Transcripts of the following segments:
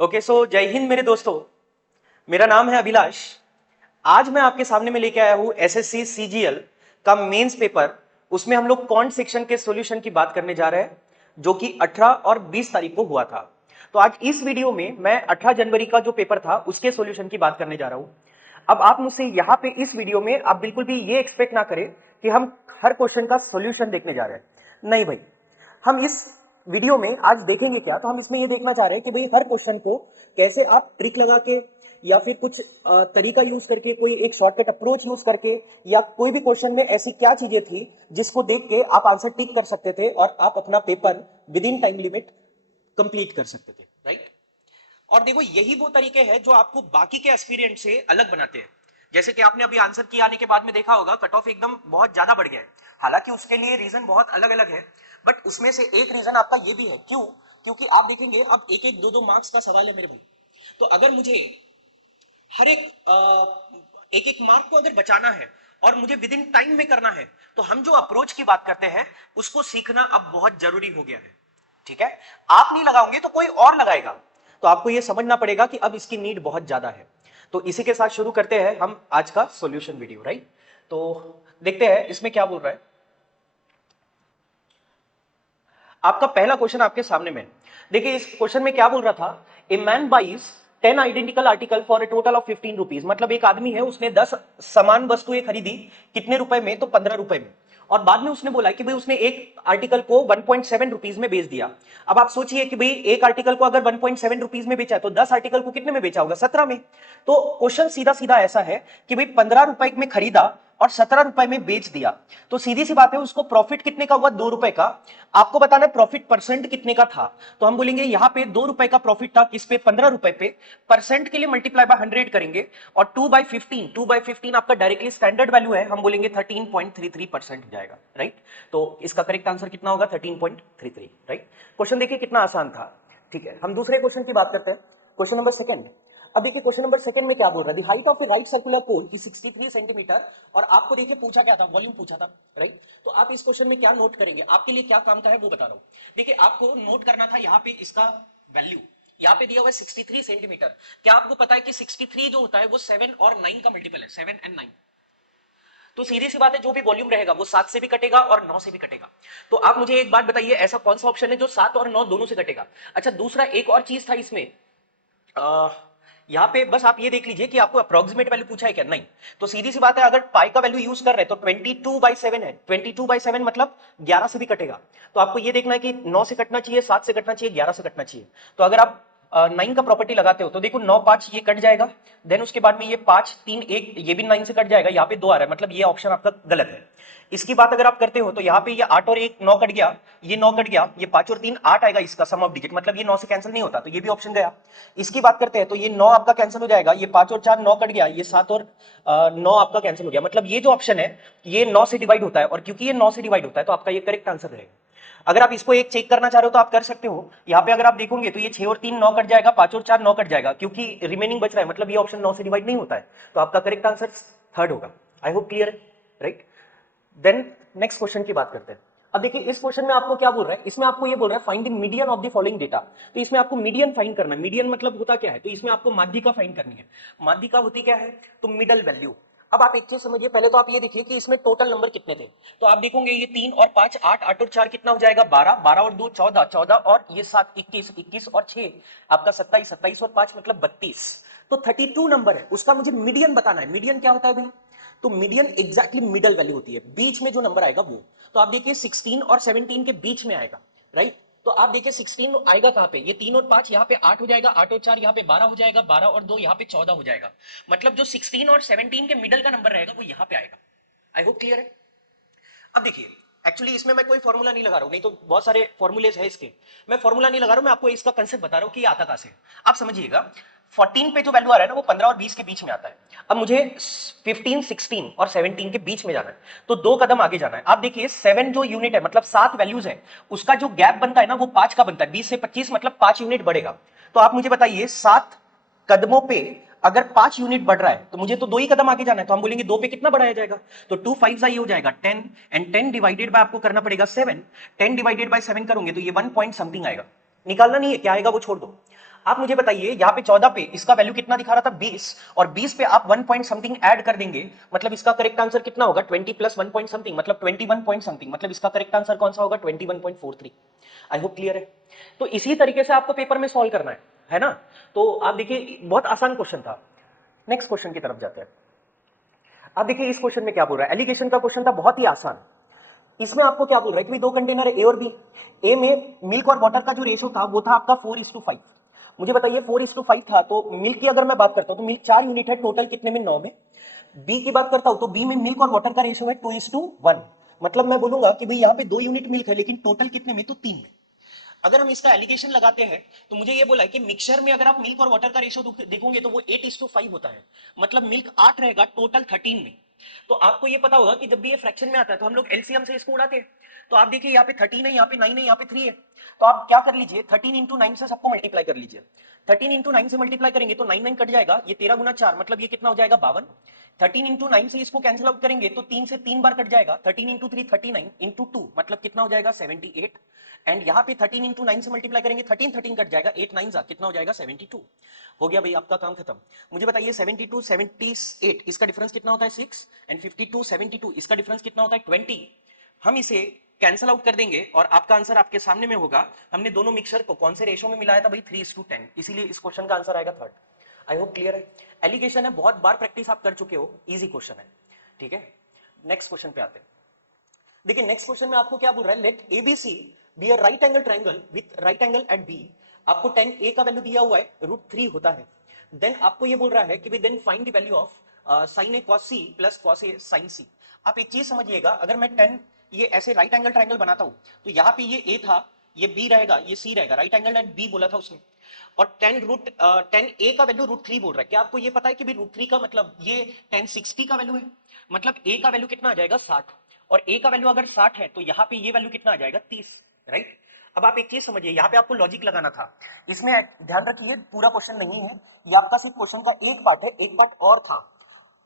Okay so जय हिंद मेरे दोस्तों। मेरा नाम है अभिलाष। आज मैं आपके सामने में लेके आया हूं एसएससी सीजीएल का मेंस पेपर। उसमें हम लोग कॉन्ट सेक्शन के सॉल्यूशन की बात करने जा रहे हैं, जो कि 18 और 20 तारीख को हुआ था। तो आज इस वीडियो में मैं 18 जनवरी का जो पेपर था उसके सॉल्यूशन की बात करने जा रहा हूं। अब आप मुझसे यहाँ पे इस वीडियो में आप बिल्कुल भी ये एक्सपेक्ट ना करें कि हम हर क्वेश्चन का सॉल्यूशन देखने जा रहे हैं। नहीं भाई, हम इस वीडियो में आज देखेंगे क्या, तो हम इसमें ये देखना चाह रहे हैं कि भाई हर क्वेश्चन को कैसे आप ट्रिक लगा के या फिर कुछ तरीका यूज करके, कोई एक शॉर्टकट अप्रोच यूज करके, या कोई भी क्वेश्चन में ऐसी क्या चीजें थी जिसको देख के आप आंसर टिक कर सकते थे और आप अपना paper with in time limit complete कर सकते थे, राइट। और देखो, यही वो तरीके हैं जो आपको बाकी के एस्पिरेंट से अलग बनाते हैं। जैसे कि आपने अभी आंसर की आने के बाद में देखा होगा, कट ऑफ एकदम बहुत ज्यादा बढ़ गया है। हालांकि उसके लिए रीजन बहुत अलग अलग है, बट उसमें से एक रीजन आपका ये भी है। क्यों? क्योंकि आप देखेंगे, अब एक एक दो दो मार्क्स का सवाल है मेरे भाई। तो अगर मुझे हर एक एक मार्क को अगर बचाना है और मुझे विद इन टाइम में करना है, तो हम जो अप्रोच की बात करते हैं उसको सीखना अब बहुत जरूरी हो गया है। ठीक है, आप नहीं लगाओगे तो कोई और लगाएगा। तो आपको यह समझना पड़ेगा कि अब इसकी नीड बहुत ज्यादा है। तो इसी के साथ शुरू करते हैं हम आज का सॉल्यूशन वीडियो, राइट। तो देखते हैं इसमें क्या बोल रहा है। आपका पहला क्वेश्चन आपके सामने में, देखिए इस क्वेश्चन में क्या बोल रहा था। A man buys 10 identical article for a total of 15 rupees. मतलब एक आदमी है, उसने 10 समान वस्तुएं खरीदी। कितने रुपए में? तो 15 रुपए में। और बाद में उसने बोला कि भाई उसने एक आर्टिकल को 1.7 रुपीज में बेच दिया। अब आप सोचिए कि भाई एक आर्टिकल को अगर 1.7 रुपीज में बेचा तो 10 आर्टिकल को कितने में बेचा होगा? 17 में। तो क्वेश्चन सीधा सीधा ऐसा है कि भाई 15 रुपए में खरीदा और 17 रुपए में बेच दिया। तो सीधी सी बात है, उसको प्रॉफिट कितने का हुआ? 2 रुपए का। आपको बताना है प्रॉफिट परसेंट कितने का था। तो हम बोलेंगे यहां पे 2 रुपए का प्रॉफिट था, किस पे? 15 रुपए पे। परसेंट के लिए मल्टीप्लाई बाय 100 करेंगे और 2/15 आपका डायरेक्टली स्टैंडर्ड वैल्यू है, हम बोलेंगे 13.33% जाएगा, राइट। तो इसका करेक्ट आंसर कितना होगा? 13.33, राइट। क्वेश्चन देखिए कितना आसान था। ठीक है, हम दूसरे क्वेश्चन की बात करते हैं। Question number second. अब देखिए क्वेश्चन नंबर सेकंड में क्या बोल रहा है। The height of A right circular cone की 63 सेंटीमीटर। और आपको देखिए पूछा क्या था? वॉल्यूम पूछा था, राइट। तो आप इस क्वेश्चन में क्या नोट करेंगे, आपके लिए क्या काम का है वो बता रहा हूं। देखिए आपको नोट करना था यहाँ पे इसका वैल्यू। यहाँ पे दिया हुआ है 63 सेंटीमीटर। क्या आपको पता है कि 63 जो होता है वो 7 और 9 का मल्टीपल है, 7 एंड 9। तो सीधी सी बात है, जो भी वॉल्यूम रहेगा वो 7 से भी कटेगा और 9 से भी कटेगा। तो आप मुझे एक बात बताइए, ऐसा कौन सा ऑप्शन है जो 7 और 9 दोनों से कटेगा? अच्छा, दूसरा एक और चीज था इसमें। यहाँ पे बस आप ये देख लीजिए कि आपको अप्रोक्सीमेट वैल्यू पूछा है क्या? नहीं। तो सीधी सी बात है, अगर पाई का वैल्यू यूज कर रहे हैं तो 22/7 है। 22/7 मतलब 11 से भी कटेगा। तो आपको ये देखना है कि 9 से कटना चाहिए, 7 से कटना चाहिए, 11 से कटना चाहिए। तो अगर आप 9 का प्रॉपर्टी लगाते हो तो देखो 9 5 ये कट जाएगा। देन उसके बाद में ये 5 3 1 ये भी 9 से कट जाएगा। यहाँ पे 2 आ रहा है, मतलब ये ऑप्शन आपका गलत है। इसकी बात अगर आप करते हो तो यहाँ पे ये 8 और 1 9 कट गया, ये 9 कट गया, ये 5 और 3 8 आएगा इसका सम ऑफ डिजिट, मतलब ये 9 से कैंसिल नहीं होता, तो ये भी ऑप्शन गया। इसकी बात करते हैं तो ये 9 आपका कैंसिल हो जाएगा, ये 5 और 4 9 कट गया, ये 7 और 9 आपका कैंसिल हो गया। मतलब ये जो ऑप्शन है ये 9 से डिवाइड होता है, और क्योंकि ये 9 से डिवाइड होता है तो आपका ये करेक्ट आंसर रहेगा। अगर आप इसको एक चेक करना चाह रहे हो तो आप कर सकते हो। यहाँ पे अगर आप देखोगे तो ये 6 और 3 9 कट जाएगा, 5 और 4 9 कट जाएगा, क्योंकि रिमेनिंग बच रहा है, मतलब ये ऑप्शन 9 से डिवाइड नहीं होता है। तो आपका करेक्ट आंसर थर्ड होगा। आई होप क्लियर है, राइट। देन नेक्स्ट क्वेश्चन की बात करते हैं। अब देखिए इस क्वेश्चन में आपको क्या बोल रहा है, इसमें आपको ये बोल रहा है find the median of the following data. तो इसमें आपको मीडियन फाइंड करना है। मीडियन मतलब होता क्या है? तो इसमें आपको माध्यिका फाइंड करनी है। माध्यिका होती क्या है? तो मिडल वैल्यू। अब आप एक चीज समझिए, पहले तो आप ये देखिए कि इसमें टोटल नंबर कितने थे। तो आप देखोगे ये 3 और 5 8, 8 और 4 कितना हो जाएगा? 12, 12 और 2 14, 14 और ये 7 21, 21 और 6 आपका 27, 27 और 5 मतलब 32। तो 32 नंबर है, उसका मुझे मीडियन बताना है। मीडियन क्या होता है भाई? तो मीडियन एग्जैक्टली मिडल वैल्यू होती है, बीच में जो नंबर आएगा वो। तो आप देखिए 16 और 17 के बीच में आएगा, राइट। तो आप देखिए 16 आएगा कहां पे? ये 3 और 5 यहाँ पे 8 हो जाएगा, 8 और 4 यहाँ पे 12 हो जाएगा, 12 और 2 यहाँ पे 14 हो जाएगा। मतलब जो 16 और 17 के मिडल का नंबर रहेगा वो यहाँ पे आएगा। आई होप क्लियर है। अब देखिए एक्चुअली इसमें मैं कोई फॉर्मूला नहीं लगा रहा हूं, नहीं तो बहुत सारे फॉर्मूलेज है इसके। मैं फॉर्मूला नहीं लगा रहा हूं, मैं आपको इसका कंसेप्ट बता रहा हूं कि ये आता कहां से। आप समझिएगा 14 पे जो वैल्यू आ रहा है ना वो 15 और 20 के बीच में आता है। अब मुझे 15 16 और 17 के बीच में जाना है, तो 2 कदम आगे जाना है। आप देखिए 7 जो यूनिट है, मतलब 7 वैल्यूज है, उसका जो गैप बनता है ना वो 5 का बनता है। 20 से 25 मतलब 5 यूनिट बढ़ेगा। तो आप मुझे बताइए 7 कदमों पे अगर 5 यूनिट बढ़ रहा है तो मुझे तो 2 ही कदम आगे जाना है। तो हम बोलेंगे 2 पे कितना बढ़ाया जाएगा? तो 2 5 ये हो जाएगा 10, एंड 10 डिवाइडेड बाय आपको करना पड़ेगा 7। 10 डिवाइडेड बाय 7 करोगे तो ये 1 पॉइंट समथिंग आएगा। निकालना नहीं है, क्या आएगा वो छोड़ दो। आप मुझे बताइए यहाँ पे 14 पे इसका वैल्यू कितना दिखा रहा था 20, और 20 पे आप 1 पॉइंट समथिंग ऐड कर देंगे, मतलब इसका करेक्ट आंसर कितना होगा 20 प्लस 1 पॉइंट समथिंग, मतलब 21 पॉइंट समथिंग, मतलब इसका करेक्ट आंसर कौन सा होगा 21.43। आई होप क्लियर है। तो इसी तरीके से आपको पेपर में सॉल्व करना है ना। तो आप देखिए बहुत आसान क्वेश्चन था। नेक्स्ट क्वेश्चन की तरफ जाते हैं। अब देखिए इस क्वेश्चन में क्या बोल रहा है, एलिगेशन का क्वेश्चन था, बहुत ही आसान। इसमें आपको क्या बोल रहा है कि दो कंटेनर है ए और बी, ए में मिल्क और वाटर का जो रेशो था वो था आपका 4:5। मुझे बताइए 4:5 था, तो मिल्क की अगर मैं बात करता हूं तो मिल्क 4 यूनिट है, टोटल कितने में 9 में। बी की बात करता हूं तो बी में मिल्क और वाटर का रेशो है 2:1, मतलब मैं बोलूंगा कि भाई यहाँ पे 2 यूनिट मिल्क है लेकिन टोटल कितने में, तो 3 में। अगर हम इसका एलिगेशन लगाते हैं तो मुझे ये बोला है कि मिक्सचर में अगर आप मिल्क और वाटर का रेशो देखोगे तो वो 8:5 होता है, मतलब मिल्क 8 रहेगा टोटल 13 में। तो आपको ये पता होगा कि जब भी ये फ्रैक्शन में आता है तो हम लोग एलसीएम से इसको उड़ाते हैं। तो आप देखिए यहाँ पे 13 है, यहाँ पे 9 है, यहाँ पे 3 है। तो आप क्या कर लीजिए 13 इंटू 9 से सबको मल्टीप्लाई कर लीजिए। 13 इंटू 9 से मल्टीप्लाई करेंगे तो 9 कट जाएगा, ये 13 गुना 4, मतलब ये कितना हो जाएगा 52। 13 इंटू 9 से इसको कैंसिल आउट करेंगे तो 3 से 3 बार कट जाएगा, 13 इंटू 3 39 इंटू 2 मतलब कितना हो जाएगा 78। एंड यहाँ पे 13 इंटू 9 से मल्टीप्लाई करेंगे 13 कट जाएगा, 8 9 कितना हो जाएगा 72। हो गया भाई आपका काम खत्म। मुझे बताइए 72 78 इसका डिफरेंस कितना होता है 6, एंड 52 72 इसका डिफरेंस कितना होता है 20। हम इसे कैंसिल आउट कर देंगे और आपका आंसर आपके सामने में होगा। हमने दोनों मिक्सचर को कौन से रेशो में मिलाया था भाई 3:10, इसीलिए इस क्वेश्चन का आंसर आएगा 3rd। आई होप क्लियर है। एलिगेशन है, बहुत बार प्रैक्टिस आप कर चुके हो, इजी क्वेश्चन है, ठीक है। नेक्स्ट क्वेश्चन पे आते हैं। देखिए नेक्स्ट क्वेश्चन में आपको क्या बोल रहा है, let ABC be a right angle triangle with right angle at B. आपको tan a का वैल्यू दिया हुआ है √3 होता है। देन आपको ये बोल रहा है कि भाई then find the value of sin a cos c plus cos a sin c। आप एक चीज समझिएगा, अगर मैं tan ये ऐसे राइट एंगल ट्रायंगल बनाता हूं तो यहाँ पे ये a था, ये b रहेगा, ये c रहेगा, राइट एंगल एट b बोला था उसने। और tan a का वैल्यू √3 बोल रहा है। क्या आपको ये पता है कि √3 का मतलब ये tan 60 का वैल्यू है, मतलब a का वैल्यू कितना आ जाएगा 60, और a का वैल्यू अगर 60 है तो यहाँ पे ये वैल्यू कितना आ जाएगा 30, राइट। अब आप एक चीज समझिए, यहाँ पे आपको लॉजिक लगाना था। इसमें ध्यान रखिए पूरा क्वेश्चन नहीं है, ये आपका सिर्फ क्वेश्चन का एक पार्ट है, एक पार्ट और था,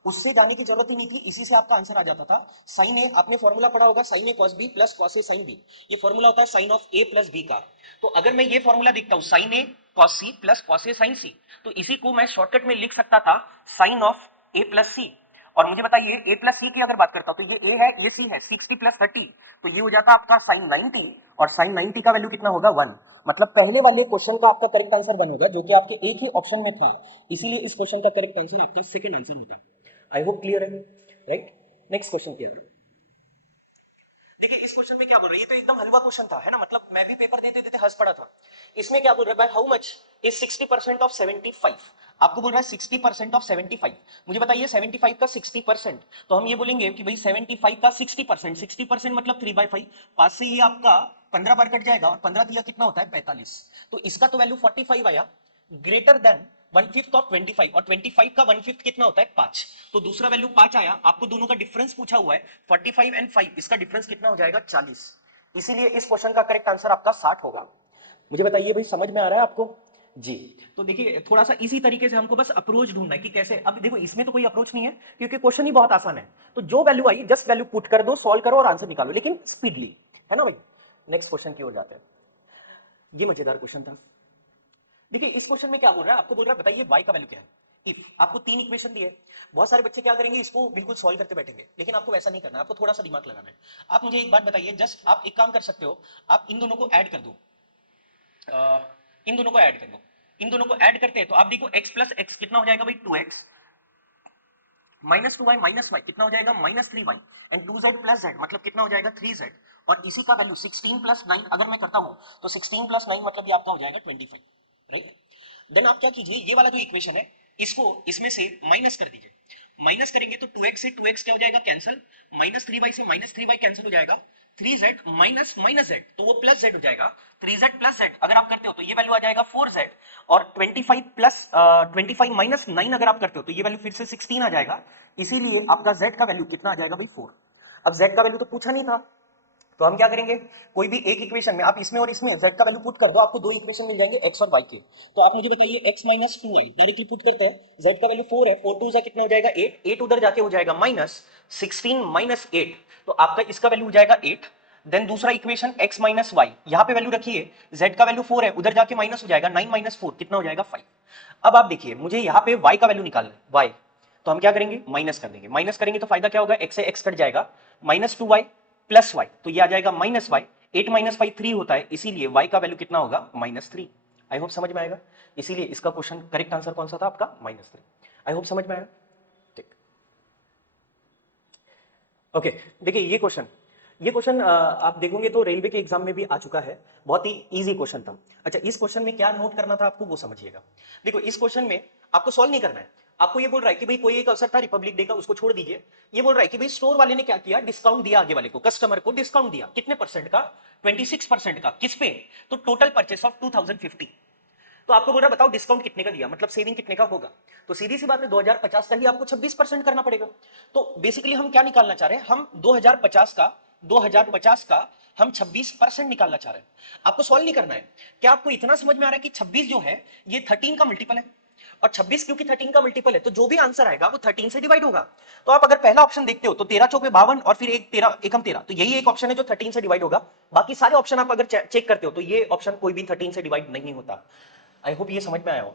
उससे जाने की जरूरत ही नहीं थी, इसी से आपका आंसर आ जाता था। साइन ए आपने फॉर्मूला पढ़ा होगा, sine A cos B plus cos A sine B, ये फॉर्मूला होता है sine of A plus B का। तो अगर मैं ये फॉर्मूला देखता हूं sine A cos C plus cos A sine C, तो इसी को मैं शॉर्टकट में लिख सकता था sine of A plus C. और मुझे बताइए a प्लस सी की अगर बात करता हूं तो ये a है ये c है, 60 प्लस 30 तो ये हो जाता आपका साइन 90, और साइन 90 का वैल्यू कितना होगा 1, मतलब पहले वाले क्वेश्चन का आपका करेक्ट आंसर 1 होगा जो कि आपके एक ही ऑप्शन में था, इसीलिए इस क्वेश्चन का करेक्ट आंसर आपका सेकंड आंसर होता है। आई होप क्लियर है, राइट। नेक्स्ट क्वेश्चन क्लियर है। देखिए इस क्वेश्चन में क्या बोल रहा है, ये तो एकदम हलवा क्वेश्चन था, है ना, मतलब मैं भी पेपर देते देते हंस पड़ा था। इसमें क्या बोल रहा है, by how much is 60% of 75। आपको बोल रहा है 60% ऑफ 75। मुझे बताइए 75 का 60%, तो हम ये बोलेंगे कि भाई 75 का 60%, 60% मतलब 3/5, 5 से ये आपका 15 बार कट जाएगा, और 15 दिया कितना होता है 45, तो इसका तो वैल्यू 45 आया, ग्रेटर देन 1/5 ऑफ 25, और 25 का 1/5 कितना होता है 5, तो दूसरा वैल्यू 5 आया। आपको दोनों का डिफरेंस पूछा हुआ है 45 एंड 5, इसका डिफरेंस कितना हो जाएगा 40, इसीलिए इस क्वेश्चन का करेक्ट आंसर आपका 60 होगा। मुझे बताइए भाई समझ में आ रहा है आपको जी। तो देखिए थोड़ा सा इसी तरीके से हमको बस अप्रोच ढूंढना है कि कैसे। अब देखो इसमें तो कोई अप्रोच नहीं है क्योंकि क्वेश्चन ही बहुत आसान है, तो जो value I just value put कर दो, सॉल्व करो और आंसर निकालो, लेकिन स्पीडली, है ना भाई। नेक्स्ट क्वेश्चन की ओर जाते हैं। ये मजेदार क्वेश्चन था। देखिए इस क्वेश्चन में क्या बोल रहा है, आपको बोल रहा है बताइए y का वैल्यू क्या है। इफ आपको 3 इक्वेशन दिए, बहुत सारे बच्चे क्या करेंगे इसको बिल्कुल सॉल्व करते बैठेंगे, लेकिन आपको वैसा नहीं करना, आपको थोड़ा सा दिमाग लगाना है। आप मुझे एक बात बताइए, जस्ट आप एक काम कर सकते हो, आप इन दोनों को ऐड कर दो, इन दोनों को ऐड कर दो। इन दोनों को ऐड करते हैं तो आप देखो x प्लस एक्स कितना हो जाएगा भाई 2x, minus 2y minus Y कितना हो जाएगा -3y, and 2z plus z मतलब कितना हो जाएगा 3z, और इसी का वैल्यू 16 प्लस 9 अगर मैं करता हूं तो 16 प्लस 9 मतलब ये आपका हो जाएगा 25, राइट। देन आप क्या कीजिए, ये वाला जो इक्वेशन है इसको इसमें से माइनस कर दीजिए। माइनस करेंगे तो 2x से 2x क्या हो जाएगा कैंसिल, -3y से -3y कैंसिल हो जाएगा, 3z माइनस माइनस z तो वो प्लस z हो जाएगा, 3z प्लस z अगर आप करते हो तो ये वैल्यू आ जाएगा 4z, और 25 प्लस 25 माइनस 9 अगर आप करते हो तो ये वैल्यू फिर से 16 आ जाएगा, इसीलिए आपका z का वैल्यू कितना आ जाएगा भाई 4। अब z का वैल्यू तो पूछा नहीं था, तो हम क्या करेंगे, कोई भी एक इक्वेशन में आप इसमें और इसमें z का वैल्यू पुट कर दो, आपको दो इक्वेशन मिल जाएंगे x और y के। तो आप मुझे बताइए x minus 2y directly put करता है, z का वैल्यू 4 है, 4 2 कितना हो जाएगा 8, 8 उधर जाके हो जाएगा -16 -8, तो आपका इसका वैल्यू हो जाएगा 8। देन दूसरा इक्वेशन x माइनस वाई, यहां पे वैल्यू रखिए, z का वैल्यू 4 है, उधर जाके माइनस हो जाएगा, 9 माइनस 4 कितना हो जाएगा 5। अब आप देखिए मुझे यहाँ पे y का वैल्यू निकालना है, y, तो हम क्या करेंगे, माइनस कर देंगे, माइनस करेंगे तो फायदा क्या होगा, x से x कट जाएगा, माइनस 2y प्लस y, तो ये आ जाएगा माइनस y, 8 माइनस 5 3 होता है, इसीलिए y का वैल्यू कितना होगा -3। आई होप समझ में आएगा, इसीलिए इसका क्वेश्चन करेक्ट आंसर कौन सा था आपका -3। आई होप समझ में आया, ठीक। ओके, देखिए ये क्वेश्चन आप देखोगे तो रेलवे के एग्जाम में भी आ चुका है, बहुत ही इजी क्वेश्चन था। अच्छा, इस क्वेश्चन में क्या नोट करना था आपको वो समझिएगा। देखो इस क्वेश्चन में आपको सॉल्व नहीं करना है, आपको ये बोल रहा है कि भाई कोई एक अवसर था रिपब्लिक डे का, उसको छोड़ दीजिए। ये बोल रहा है कि भाई स्टोर वाले ने क्या किया, डिस्काउंट दिया आगे वाले को, कस्टमर को डिस्काउंट दिया, कितने परसेंट का, 26% का, किस पे, तो टोटल परचेस ऑफ 2050। तो आपको बोल रहा है बताओ डिस्काउंट कितने का दिया, मतलब सेविंग कितने का होगा, तो सीधी सी बात है 2050 का ही आपको 26% करना पड़ेगा। तो बेसिकली हम क्या निकालना चाह रहे हैं, हम 2050 का हम 26% निकालना चाह रहे हैं। आपको सॉल्व नहीं करना है, क्या आपको इतना समझ में आ रहा है कि 26 जो है ये 13 का मल्टीपल है, और 26 क्योंकि 13 का मल्टीपल है तो जो भी आंसर आएगा वो 13 से डिवाइड होगा। तो आप अगर पहला ऑप्शन देखते हो तो 13 चौके 52 और फिर एक 13 एकम 13, तो यही एक ऑप्शन है जो 13 से डिवाइड होगा। बाकी सारे ऑप्शन आप अगर चेक करते हो तो ये ऑप्शन कोई भी 13 से डिवाइड नहीं होता। आई होप ये समझ में आया हो।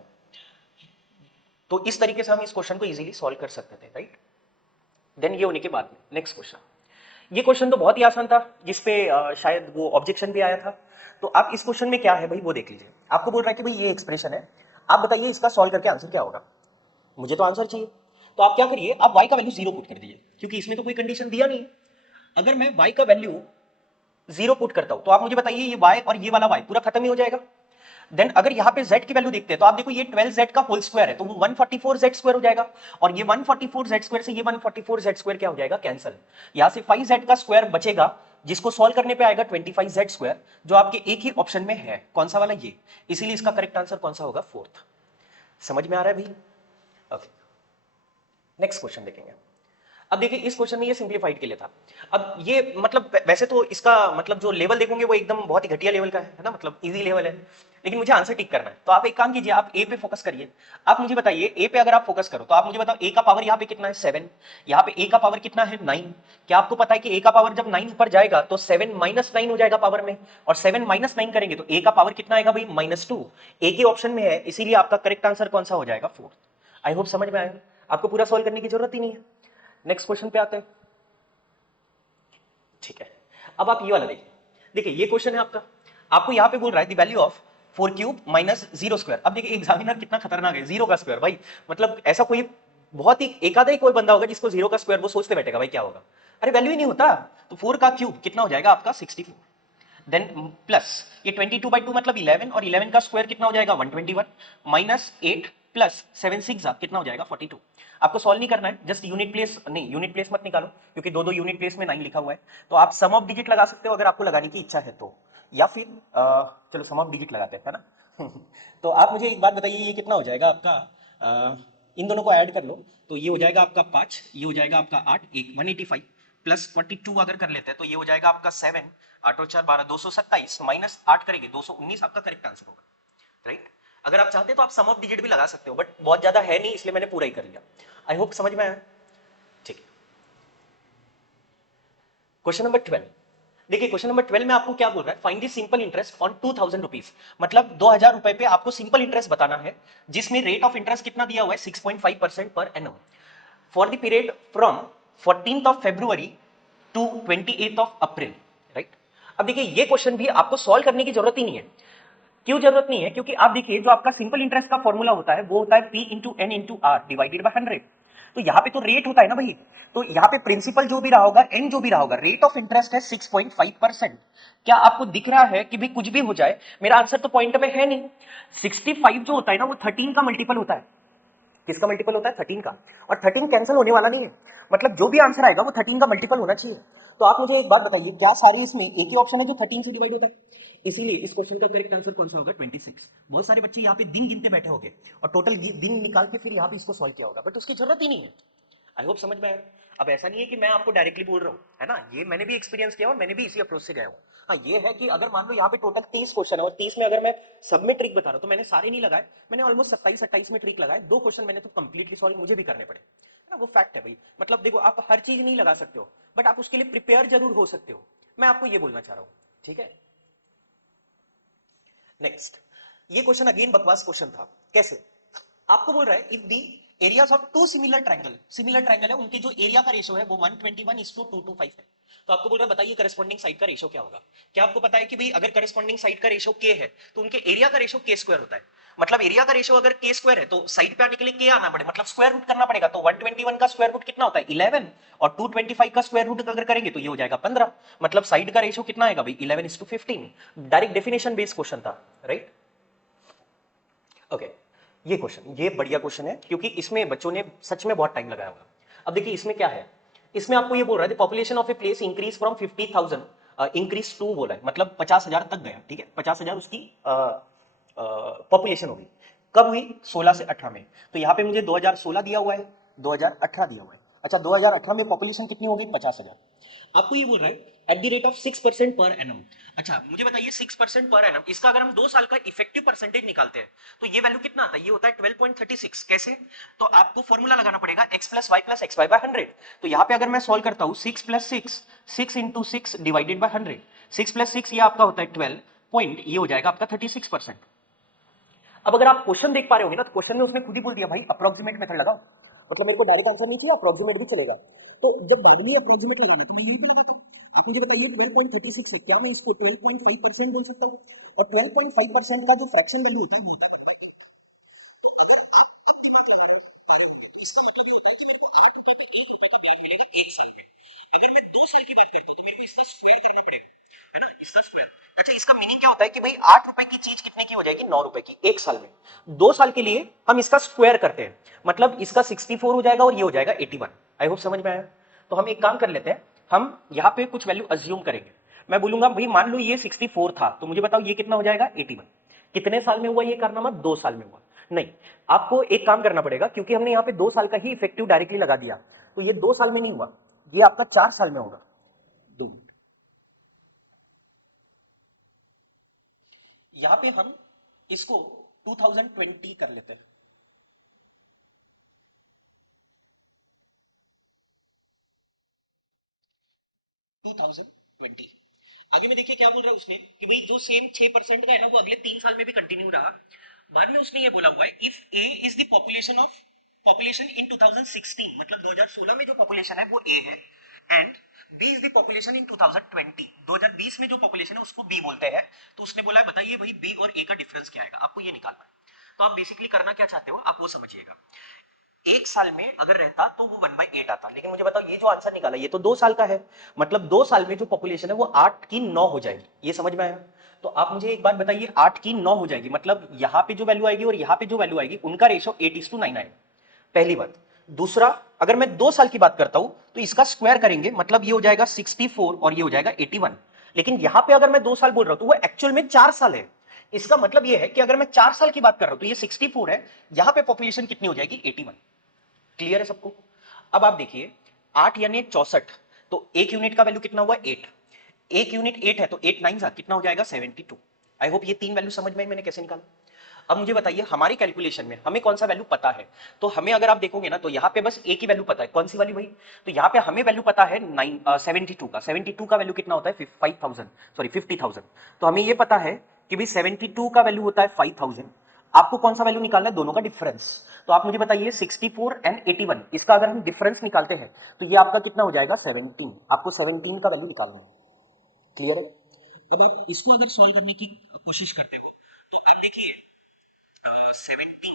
तो इस तरीके से हम इस क्वेश्चन को इजीली सॉल्व कर सकते थे, राइट। देन ये होने के बाद में नेक्स्ट क्वेश्चन, ये क्वेश्चन तो बहुत ही आसान था, जिसपे शायद वो ऑब्जेक्शन भी आया था। तो आप इस क्वेश्चन में क्या है भाई वो देख लीजिए। आपको बोल रहा है कि भाई ये एक्सप्रेशन है, आप बताइए इसका सॉल्व करके आंसर क्या होगा। मुझे तो आंसर चाहिए, तो आप क्या करिए, आप y का वैल्यू 0 पुट कर दीजिए, क्योंकि इसमें तो कोई कंडीशन दिया नहीं है। अगर मैं y का वैल्यू 0 पुट करता हूं तो आप मुझे बताइए ये y और ये वाला y पूरा खत्म ही हो जाएगा। देन अगर यहाँ पे z की वैल्यू देखते हैं तो आप देखो ये 12z का होल स्क्वायर है, तो वो 144z स्क्वायर हो जाएगा, और ये 144z स्क्वायर से ये 144z स्क्वायर क्या हो जाएगा, कैंसिल। यहाँ से 5z का स्क्वायर बचेगा, जिसको सॉल्व करने पे आएगा 25z स्क्वायर, जो आपके एक ही ऑप्शन में है, कौन सा वाला, ये। इसीलिए इसका करेक्ट आंसर कौन सा होगा, फोर्थ। समझ में आ रहा है भाई। ओके, नेक्स्ट क्वेश्चन देखेंगे। अब देखिए इस क्वेश्चन में ये सिंप्लीफाइड के लिए था। अब ये मतलब वैसे तो इसका मतलब जो लेवल देखोगे वो एकदम बहुत ही घटिया लेवल का है ना, मतलब इजी लेवल है, लेकिन मुझे आंसर टिक करना है। तो आप एक काम कीजिए, आप ए पे फोकस करिए। आप मुझे बताइए ए पे अगर आप फोकस करो तो आप मुझे बताओ ए का पावर यहाँ पे कितना है, 7। यहाँ पे ए का पावर कितना है, 9। क्या आपको पता है कि ए का पावर जब 9 ऊपर जाएगा तो 7 माइनस 9 हो जाएगा पावर में, और 7 माइनस 9 करेंगे तो ए का पावर कितना आएगा भाई, -2। ए के ऑप्शन में है, इसीलिए आपका करेक्ट आंसर कौन सा हो जाएगा, 4। आई होप समझ में आया, आपको पूरा सॉल्व करने की जरूरत ही नहीं है। नेक्स्ट क्वेश्चन पे आते हैं, ठीक है। अब आप ये वाला देखिए, देखिए ये क्वेश्चन है आपका, आपको यहां पे बोल रहा है the value of 4 cube minus 0 square. अब देखिए एग्जामिनर कितना खतरनाक है, 0 का स्क्वायर भाई, मतलब ऐसा कोई बहुत ही एकाधा ही कोई बंदा होगा जिसको 0 का स्क्वायर वो सोचते बैठेगा भाई क्या होगा, अरे वैल्यू ही नहीं होता। तो 4 का क्यूब कितना हो जाएगा आपका, 64। देन प्लस ये 22/2 मतलब 11, और 11 का स्क्वायर कितना हो जाएगा, 121, माइनस 8 प्लस 7 6 कितना हो जाएगा, 42। आपको सॉल्व नहीं करना है, जस्ट यूनिट प्लेस, नहीं यूनिट प्लेस मत निकालो, क्योंकि दो यूनिट प्लेस में 9 लिखा हुआ है। तो आप सम ऑफ डिजिट लगा सकते हो अगर आपको लगाने की इच्छा है तो, या फिर चलो सम ऑफ डिजिट लगाते हैं, है ना। तो आप मुझे एक बात बताइए, ये कितना हो जाएगा आपका, इन दोनों को ऐड कर लो तो ये हो जाएगा आपका 5, ये हो जाएगा आपका 8, 185 प्लस 42 अगर कर लेते हैं तो ये हो जाएगा आपका 7, 8 और 4 12, 227 माइनस 8 करेंगे 219, आपका करेक्ट आंसर होगा, राइट। अगर आप चाहते तो आप सम ऑफ डिजिट भी लगा सकते हो, बट बहुत ज्यादा है नहीं इसलिए मैंने पूरा ही कर लिया। आई होप समझ में आया, ठीक है। क्वेश्चन नंबर 12, देखिए क्वेश्चन नंबर 12 में आपको क्या बोल रहा है, find the simple interest on 2000 rupees, मतलब 2000 रुपए पे आपको सिंपल इंटरेस्ट बताना है, जिसमें रेट ऑफ इंटरेस्ट कितना दिया हुआ है, 6.5% पर annum, for the period from 14th of February to 28th of April, right. अब देखिए ये क्वेश्चन भी आपको सॉल्व करने की जरूरत ही नहीं है। क्यों जरूरत नहीं है, क्योंकि आप देखिए जो आपका सिंपल इंटरेस्ट का फॉर्मूला होता है वो होता है P into N into R divided by 100। तो यहाँ पे तो रेट होता है ना भाई, तो यहाँ पे प्रिंसिपल जो भी रहा होगा, एन जो भी रहा होगा, रेट ऑफ इंटरेस्ट है 6.5%। क्या आपको दिख रहा है कि भाई कुछ भी हो जाए मेरा आंसर तो पॉइंट में है नहीं। 65 जो होता है ना वो 13 का मल्टीपल होता है, किसका मल्टीपल होता है, 13 का, और 13 कैंसिल होने वाला नहीं है, मतलब जो भी आंसर आएगा वो 13 का मल्टीपल होना चाहिए। तो आप मुझे एक बात बताइए, क्या सारी इसमें एक ही ऑप्शन है जो 13 से डिवाइड होता है, इसीलिए इस क्वेश्चन का करेक्ट आंसर कौन सा होगा, 26। बहुत सारे बच्चे यहाँ पे दिन गिनते बैठे होंगे और टोटल दिन निकाल के फिर यहाँ पे इसको सॉल्व किया होगा, बट उसकी जरूरत ही नहीं है। आई होप समझ में आया। अब ऐसा नहीं है कि मैं आपको डायरेक्टली बोल रहा हूँ, है ना, ये मैंने भी एक्सपीरियंस किया और मैंने भी इसी अप्रोच से गया हूँ। हाँ ये है कि अगर मान लो यहाँ पे टोटल 30 क्वेश्चन है और 30 में अगर मैं सब में ट्रिक बता रहा हूँ तो मैंने सारे नहीं लगाए, मैंने ऑलमोस्ट 27-28 में ट्रिक लगाए, 2 क्वेश्चन मैंने तो कंप्लीटली सॉल्व मुझे भी करने पड़े, है ना, वो फैक्ट है भाई। मतलब देखो आप हर चीज नहीं लगा सकते हो, बट आप उसके लिए प्रिपेयर जरूर हो सकते हो। मैं आपको ये बोलना चाह रहा हूं, ठीक है। नेक्स्ट, ये क्वेश्चन अगेन बकवास क्वेश्चन था। कैसे? आपको बोल रहा है if the areas of two similar triangle है, उनके जो एरिया का रेशो है वो 121:225 है। तो आपको बोल रहा है बताइए करस्पॉन्डिंग साइड का रेशो क्या होगा। क्या आपको पता है कि भाई अगर करस्पॉन्डिंग साइड का रेशो k है तो उनके एरिया का रेशो k स्क्वायर होता है। मतलब एरिया का रेशो अगर k स्क्वायर है तो साइड पे आने के लिए k आना पड़े, मतलब स्क्वायर रूट करना पड़ेगा। तो 121 का स्क्वायर रूट कितना होता है 11, और 225 का स्क्वायर रूट अगर करेंगे तो ये हो जाएगा 15। मतलब साइड का रेशो कितना आएगा भाई 11:15। डायरेक्ट डेफिनेशन बेस्ड क्वेश्चन था, राइट। ओके, ये क्वेश्चन ये बढ़िया क्वेश्चन है क्योंकि इसमें बच्चों ने सच में बहुत टाइम लगाया होगा। अब देखिए इसमें क्या है, इसमें आपको ये बोल रहा है population of a place increase from 50,000 increase to बोला है, मतलब 50,000 तक गया, ठीक है। 50,000 उसकी पॉपुलेशन होगी। कब हुई 16 से 18 में। तो यहाँ पे मुझे 2016 दिया हुआ है, 2018 दिया हुआ है। अच्छा 2018 में पॉपुलेशन कितनी होगी 50,000। आपको ये बोल रहा है at the rate of 6% per annum. अच्छा मुझे बताइए 6% पर एनम, इसका अगर हम 2 साल का इफेक्टिव परसेंटेज निकालते हैं तो ये वैल्यू कितना आता है, ये होता है 12.36। कैसे? तो आपको फॉर्मूला लगाना पड़ेगा x plus Y plus X Y by 100। तो यहाँ पे अगर मैं सॉल्व करता हूँ 6 plus 6, 6 into 6 divided by 100, 6 plus 6 ये आपका होता है 12 पॉइंट, ये हो जाएगा आपका 36%। अब अगर आप क्वेश्चन देख पा रहे होंगे ना तो क्वेश्चन में उसने खुद ही बोल दिया भाई अप्रोक्सीमेट मेथड लगाओ, मतलब मेरे को डायरेक्ट आंसर नहीं चाहिए, अप्रोक्सीमेट भी चलेगा। तो जब भागनी अप्रोक्सीमेट होगी तो यहीं पे लगाता हूं। आप मुझे बताइए 12.36 क्या मैं इसको 12.5% बोल सकता हूँ? और 12.5% का जो फ्रैक्शन वैल्यू होता है एक साल में, अगर मैं 2 साल की बात करता हूं तो मेरे को इसका स्क्वायर करना पड़ेगा, है ना, इसका स्क्वायर। अच्छा इसका मीनिंग क्या होता है कि भाई 8 रुपए की चीज कितने की हो जाएगी 9 रुपए की एक साल में। 2 साल के लिए हम इसका स्क्वायर करते हैं, मतलब इसका 64 हो जाएगा और ये हो जाएगा 81। आई होप समझ में आया। तो हम एक काम कर लेते हैं, हम यहाँ पे कुछ वैल्यू अज्यूम करेंगे। मैं बोलूंगा भाई मान लो ये 64 था तो मुझे बताओ ये कितना हो जाएगा 81। कितने साल में हुआ ये कारनामा? 2 साल में हुआ। नहीं, आपको एक काम करना पड़ेगा क्योंकि हमने यहाँ पे 2 साल का ही इफेक्टिव डायरेक्टली लगा दिया, तो ये 2 साल में नहीं हुआ, ये आपका 4 साल में होगा। 2 मिनट, यहां पे हम इसको 2020 कर लेते हैं। 2020 आगे में देखिए क्या बोल रहा है उसने कि भाई जो सेम 6% का है ना वो अगले 3 साल में भी कंटिन्यू रहा। बाद में उसने ये बोला हुआ है if A is the population इन 2016, मतलब 2016 में जो पॉपुलेशन है वो ए है, and B is the population in 2020, 2020 में जो पॉपुलेशन है उसको बी बोलते हैं। तो उसने बोला है बताइए भाई बी और ए का डिफरेंस क्या आएगा, आपको ये निकालना है। तो आप बेसिकली करना क्या चाहते हो आप वो समझिएगा। एक साल में अगर रहता तो वो 1/8 आता, लेकिन मुझे बताओ ये जो आंसर निकाला ये तो 2 साल का है, मतलब 2 साल में जो पॉपुलेशन है वो 8 की 9 हो जाएगी। ये समझ में आया? तो आप मुझे एक बात बताइए 8 की 9 हो जाएगी, मतलब यहां पे जो वैल्यू आएगी और यहां पे जो वैल्यू आएगी उनका रेशो 8:9 आएगा। पहली बात। दूसरा, अगर मैं 2 साल की बात करता हूं तो इसका स्क्वायर करेंगे, मतलब ये हो जाएगा 64 और ये हो जाएगा 81। लेकिन यहां पे अगर मैं 2 साल बोल रहा हूं तो वो एक्चुअल में 4 साल है। इसका मतलब ये है कि अगर मैं 4 साल की बात कर रहा हूं तो ये 64 है, यहां पे पॉपुलेशन कितनी हो जाएगी 81। क्लियर है सबको? अब आप देखिए 8 यानी 64, तो एक यूनिट का वैल्यू कितना हुआ 8, एक यूनिट 8 है तो 8 9 कितना हो जाएगा 72। आई होप ये 3 वैल्यू समझ में मैंने कैसे निकाला। अब मुझे बताइए हमारी कैलकुलेशन में हमें कौन सा वैल्यू पता है, तो हमें अगर आप देखोगे ना तो यहाँ पे बस एक ही वैल्यू पता है, कौन सी वाली भाई? तो यहाँ पे हमें वैल्यू पता है 72 का, 72 का वैल्यू कितना होता है 5000, सॉरी 50,000। तो हमें ये पता है कि भाई 72 का वैल्यू होता है 5000। आपको कौन सा वैल्यू निकालना है दोनों का डिफरेंस। तो आप मुझे बताइए 64 एंड 81 इसका अगर हम डिफरेंस निकालते हैं तो ये आपका कितना हो जाएगा 17। आपको 17 का वैल्यू निकालना है। क्लियर है? अब आप इसको अगर सॉल्व करने की कोशिश करते हो तो आप देखिए 17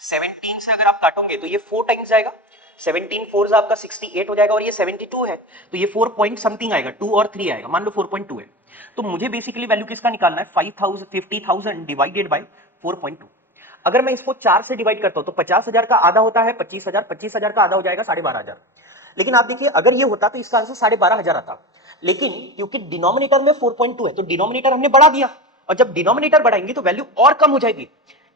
17 से अगर आप काटोगे तो ये 4 टाइम्स जाएगा, 17 फोर से आपका 68 हो जाएगा, और ये 72 है तो ये 4 पॉइंट समथिंग आएगा, 2 और 3 आएगा, मान लो 4.2 है। तो मुझे बेसिकली वैल्यू किसका निकालना है 50,000 डिवाइडेड बाय 4.2। अगर मैं इसको 4 से डिवाइड करता हूं तो 50,000 का आधा होता है 25,000, 25,000 का आधा हो जाएगा 12,500। लेकिन आप देखिए अगर ये होता तो इसका आंसर 12,500 आता, लेकिन क्योंकि डिनोमिनेटर में 4.2 है तो डिनोमिनेटर हमने बढ़ा दिया, और जब डिनोमिनेटर बढ़ाएंगे तो वैल्यू और कम हो जाएगी।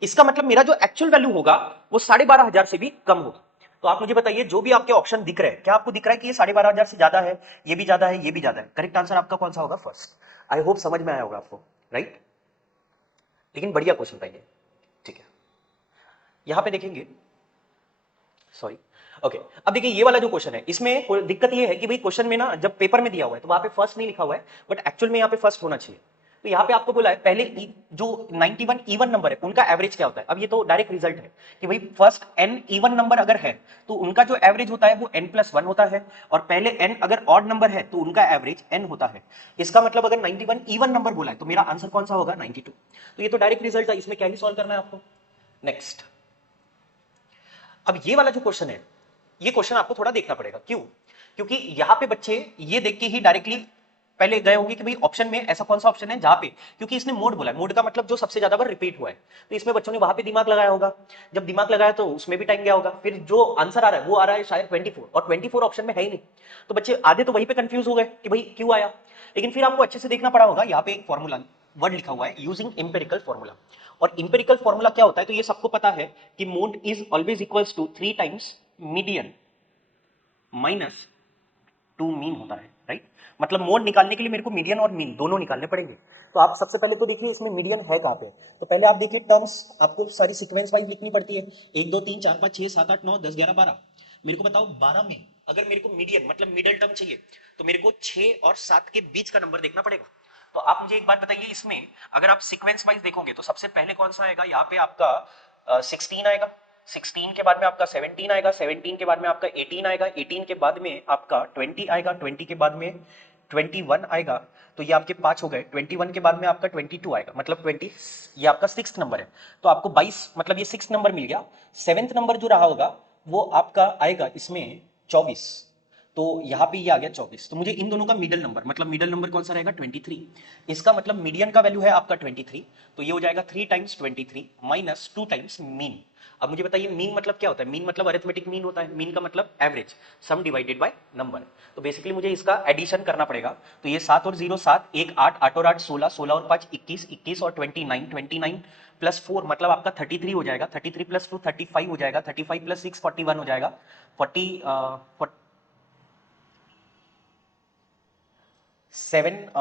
इसका मतलब मेरा जो एक्चुअल वैल्यू होगा वो 12,500 से भी कम होगा। तो आप मुझे बताइए जो भी आपके ऑप्शन दिख रहे हैं क्या आपको दिख रहा है कि ये 12,500 से ज्यादा है, ये भी ज्यादा है, ये भी ज्यादा है? करेक्ट आंसर आपका कौन सा होगा फर्स्ट। आई होप समझ में आया होगा आपको, राइट। लेकिन बढ़िया क्वेश्चन था ये, ठीक है। यहां पे देखेंगे सॉरी। ओके, अब देखिए ये वाला जो क्वेश्चन है इसमें दिक्कत ये है कि भाई क्वेश्चन में ना जब पेपर में दिया हुआ है तो वहां पे फर्स्ट नहीं लिखा हुआ है, बट एक्चुअल में यहाँ पे फर्स्ट होना चाहिए। तो यहाँ पे आपको बोला है पहले जो 91 इवन नंबर है उनका एवरेज क्या होता है। अब ये तो डायरेक्ट रिजल्ट है कि भाई फर्स्ट n इवन नंबर अगर है तो उनका जो एवरेज होता है वो n+1 होता है, और पहले n अगर ऑड नंबर है तो उनका एवरेज n होता है। इसका मतलब अगर 91 इवन नंबर बोला है तो मेरा आंसर कौन सा होगा, 92। तो ये तो डायरेक्ट रिजल्ट है, इसमें क्या ही सॉल्व करना है आपको। नेक्स्ट, अब ये वाला जो क्वेश्चन है ये क्वेश्चन आपको थोड़ा देखना पड़ेगा। क्यों? क्योंकि यहां पे बच्चे ये देख के ही डायरेक्टली पहले गए होंगे कि भाई ऑप्शन में ऐसा कौन सा ऑप्शन है जहां पे, क्योंकि इसने मोड बोला है, मोड का मतलब जो सबसे ज्यादा बार रिपीट हुआ है, तो इसमें बच्चों ने वहां पे दिमाग लगाया होगा। जब दिमाग लगाया तो उसमें भी टाइम गया होगा, फिर जो आंसर आ रहा है वो आ रहा है शायद 24, और 24 ऑप्शन में है ही नहीं। तो बच्चे आधे तो वहीं पे कंफ्यूज हो गए कि भाई क्यों आया। लेकिन फिर आपको अच्छे से देखना पड़ा होगा, यहाँ पे एक फॉर्मूला वर्ड लिखा हुआ है यूजिंग एम्पिरिकल फॉर्मूला। और एम्पिरिकल फॉर्मूला क्या होता है, तो ये सबको पता है कि mode is always equals to 3 times median minus 2 mean होता है, राइट। मतलब मोड निकालने के लिए मेरे को मीडियन और मीन दोनों निकालने पड़ेंगे। तो आप सबसे पहले तो देखिए इसमें मीडियन है कहां पे। तो पहले आप देखिए टर्म्स आपको सारी सीक्वेंस वाइज लिखनी पड़ती है, 1 2 3 4 5 6 7 8 9 10 11 12। मेरे को बताओ 12 में अगर मेरे को मीडियन मतलब मिडिल टर्म चाहिए तो मेरे को 6 और 7 के बीच का नंबर देखना पड़ेगा। तो आप मुझे एक बात बताइए, इसमें अगर आप सीक्वेंस वाइज देखोगे तो सबसे पहले कौन सा आएगा, यहाँ पे आपका 16 आएगा, 16 के बाद में आपका 17 आएगा, 17 के बाद में आपका 18 आएगा, 18 के बाद में आपका 20 आएगा, 20 के बाद में 21 आएगा। तो ये आपके 5 हो गए। 21 के बाद में आपका 22 आएगा, मतलब 20, ये आपका 6th नंबर है। तो आपको 22 मतलब ये 6th नंबर मिल गया। 7th नंबर जो रहा होगा वो आपका आएगा इसमें 24। तो यहाँ पे ये आ गया 24। तो मुझे इन दोनों का मिडल नंबर, मतलब मिडल नंबर कौन सा रहेगा, 23। इसका मतलब मीडियन का वैल्यू है आपका 23। तो ये हो जाएगा 3 टाइम्स 23 माइनस 2 टाइम्स मीन। अब मुझे बताइए मीन मतलब क्या होता है। मीन मतलब अरिथमेटिक मीन होता है। मीन का मतलब average, some divided by number. तो बेसिकली मुझे इसका एडिशन करना पड़ेगा। तो ये 7 और 0 7, 1 8, 8 और 8 16, 16 और 5 21, 21 और 29, 29 प्लस 4 मतलब आपका 33 हो जाएगा, 33 प्लस 2 35 हो जाएगा, 35 प्लस 6 41 हो जाएगा, 7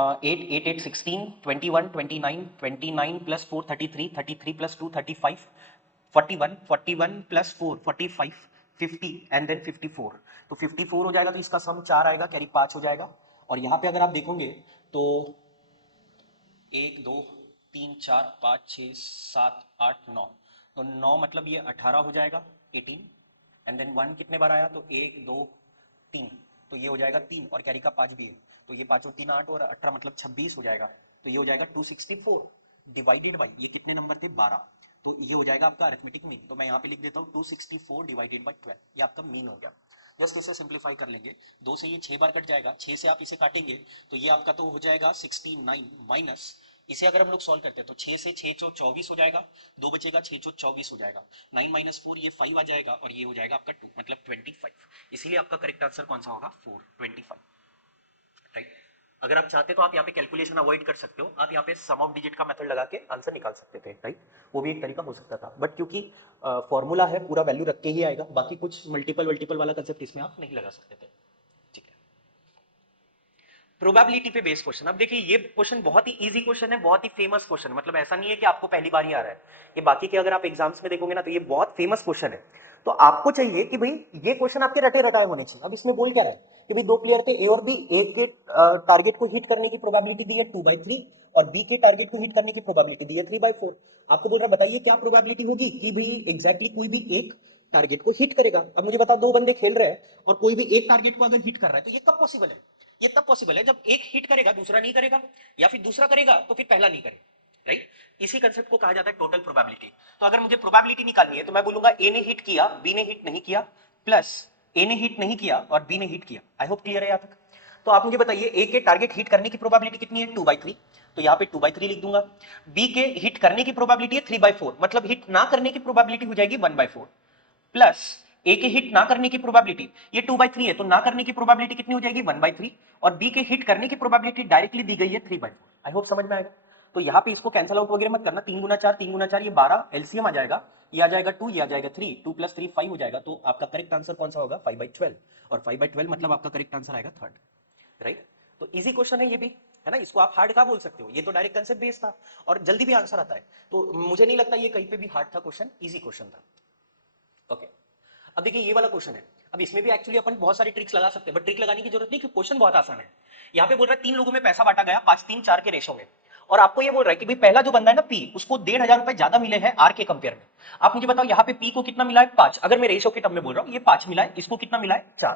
8 8 8 16 21 29 29 plus 4 33 33 plus 2 35 41 41 plus 4 45 50 and then 54। तो 54 हो जाएगा, तो इसका सम 4 आएगा, कैरी 5 हो जाएगा। और यहाँ पे अगर आप देखोगे तो 1 2 3 4 5 6 7 8 9, तो 9 मतलब ये 18 हो जाएगा, 18 एंड देन 1 कितने बार आया, तो 1 2 3, तो ये हो जाएगा 3 और कैरी का 5 भी है, तो ये 5 और 3 8 और 18 मतलब 26 हो जाएगा। तो ये हो जाएगा 264 डिवाइडेड बाई ये कितने नंबर थे, 12। तो ये हो जाएगा आपका अरिथमेटिक मीन। तो मैं यहाँ पे लिख देता हूँ 264 डिवाइडेड बाई 12, ये आपका मीन हो गया। जस्ट इसे सिंप्लीफाई कर लेंगे, 2 से ये 6 बार कट जाएगा, 6 से आप इसे काटेंगे तो ये आपका तो हो जाएगा 69 माइनस, इसे अगर हम लोग सॉल्व करते हैं तो 6 से 6 चो 24 हो जाएगा, 2 बचेगा, 6 चो 24 हो जाएगा, 9 माइनस 4 ये 5 आ जाएगा, और ये हो जाएगा आपका 2 मतलब 25। इसीलिए आपका करेक्ट आंसर कौन सा होगा, 4 25, राइट। अगर आप चाहते तो आप यहाँ पे कैलकुलेशन अवॉइड कर सकते हो, आप यहाँ पे सम ऑफ डिजिट का मेथड लगा के आंसर निकाल सकते थे, राइट। वो भी एक तरीका हो सकता था, बट क्योंकि फॉर्मूला है पूरा वैल्यू रख के ही आएगा, बाकी कुछ मल्टीपल वाला कंसेप्ट इसमें आप नहीं लगा सकते थे। ठीक है, प्रोबेबिलिटी पे बेस्ड क्वेश्चन। अब देखिए ये क्वेश्चन बहुत ही इजी क्वेश्चन है, बहुत ही फेमस क्वेश्चन, मतलब ऐसा नहीं है कि आपको पहली बार ही आ रहा है, ये बाकी के अगर आप एग्जाम्स में देखोगे ना तो ये बहुत फेमस क्वेश्चन है। तो आपको चाहिए कि भाई ये क्वेश्चन आपके रटे रटाए होने चाहिए। अब इसमें बोल क्या रहा है कि भाई दो प्लेयर थे ए और बी, ए के टारगेट को हिट करने की प्रोबेबिलिटी दी है 2/3 और बी के टारगेट को हिट करने की प्रोबेबिलिटी दी है 3/4। आपको बोल रहा बताइए क्या प्रोबेबिलिटी होगी कि भाई एग्जैक्टली कोई भी एक टारगेट को हिट करेगा। अब मुझे बताओ दो बंदे खेल रहे हैं और कोई भी एक टारगेट को अगर हिट कर रहा है तो ये कब पॉसिबल है, ये तब पॉसिबल है जब एक हिट करेगा दूसरा नहीं करेगा, या फिर दूसरा करेगा तो फिर पहला नहीं करेगा, राइट। इसी कंसेप्ट को कहा जाता है टोटल प्रोबेबिलिटी। तो अगर मुझे प्रोबेबिलिटी निकालनी है तो मैं बोलूंगा ए ने हिट किया, बी ने हिट नहीं किया, प्लस ए ने हिट नहीं किया और बी ने हिट किया। आई होप क्लियर है यहां तक। तो आप मुझे बताइए ए के टारगेट हिट करने की प्रोबेबिलिटी कितनी है, 2/3, तो यहाँ पे 2/3 लिख दूंगा। बी के हिट करने की प्रोबेबिलिटी है 3/4, मतलब हिट ना करने की प्रोबेबिलिटी हो जाएगी 1/4, प्लस ए के हिट ना करने की प्रोबेबिलिटी ये 2/3 है, तो ना करने की प्रोबेबिलिटी कितनी हो जाएगी 1/3, और बी के हिट करने की प्रोबेबिलिटी डायरेक्टली दी गई है 3/4। आई होप समझ में आएगा। तो यहाँ पे इसको कैंसिल आउट वगैरह मत करना, 3 गुना 4 3 गुना 4 ये 12 एलसीएम आ जाएगा, ये आ जाएगा 2, ये आ जाएगा 3, 2 + 3 5 हो जाएगा। तो आपका करेक्ट आंसर कौन सा होगा, 5/12, और 5/12 मतलब आपका करेक्ट आंसर आएगा 3rd, राइट। तो इजी क्वेश्चन है ये भी, है ना। इसको आप हार्ड का बोल सकते हो, ये तो डायरेक्ट कंसेप्ट बेस्ड था और जल्दी भी आंसर आता है। तो मुझे नहीं लगता ये कहीं पे भी हार्ड था क्वेश्चन, इजी क्वेश्चन था। ओके, अब देखिए ये वाला क्वेश्चन है, अब इसमें भी एक्चुअली अपन बहुत सारी ट्रिक्स लगा सकते हैं, बट ट्रिक लगाने की जरूरत नहीं क्योंकि क्वेश्चन बहुत आसान है। यहाँ पे बोल रहा है 3 लोगों में पैसा बांटा गया 5-3-4 के रेशो में, और आपको ये बोल रहा है कि भाई पहला जो बंदा है ना पी, उसको 1,500 रुपए ज्यादा मिले हैं आर के कंपेयर में। आप मुझे बताओ यहाँ पे पी को कितना मिला है 5, अगर मैं रेशो के टर्म में बोल रहा हूँ, ये 5 मिला है, इसको कितना मिला है 4,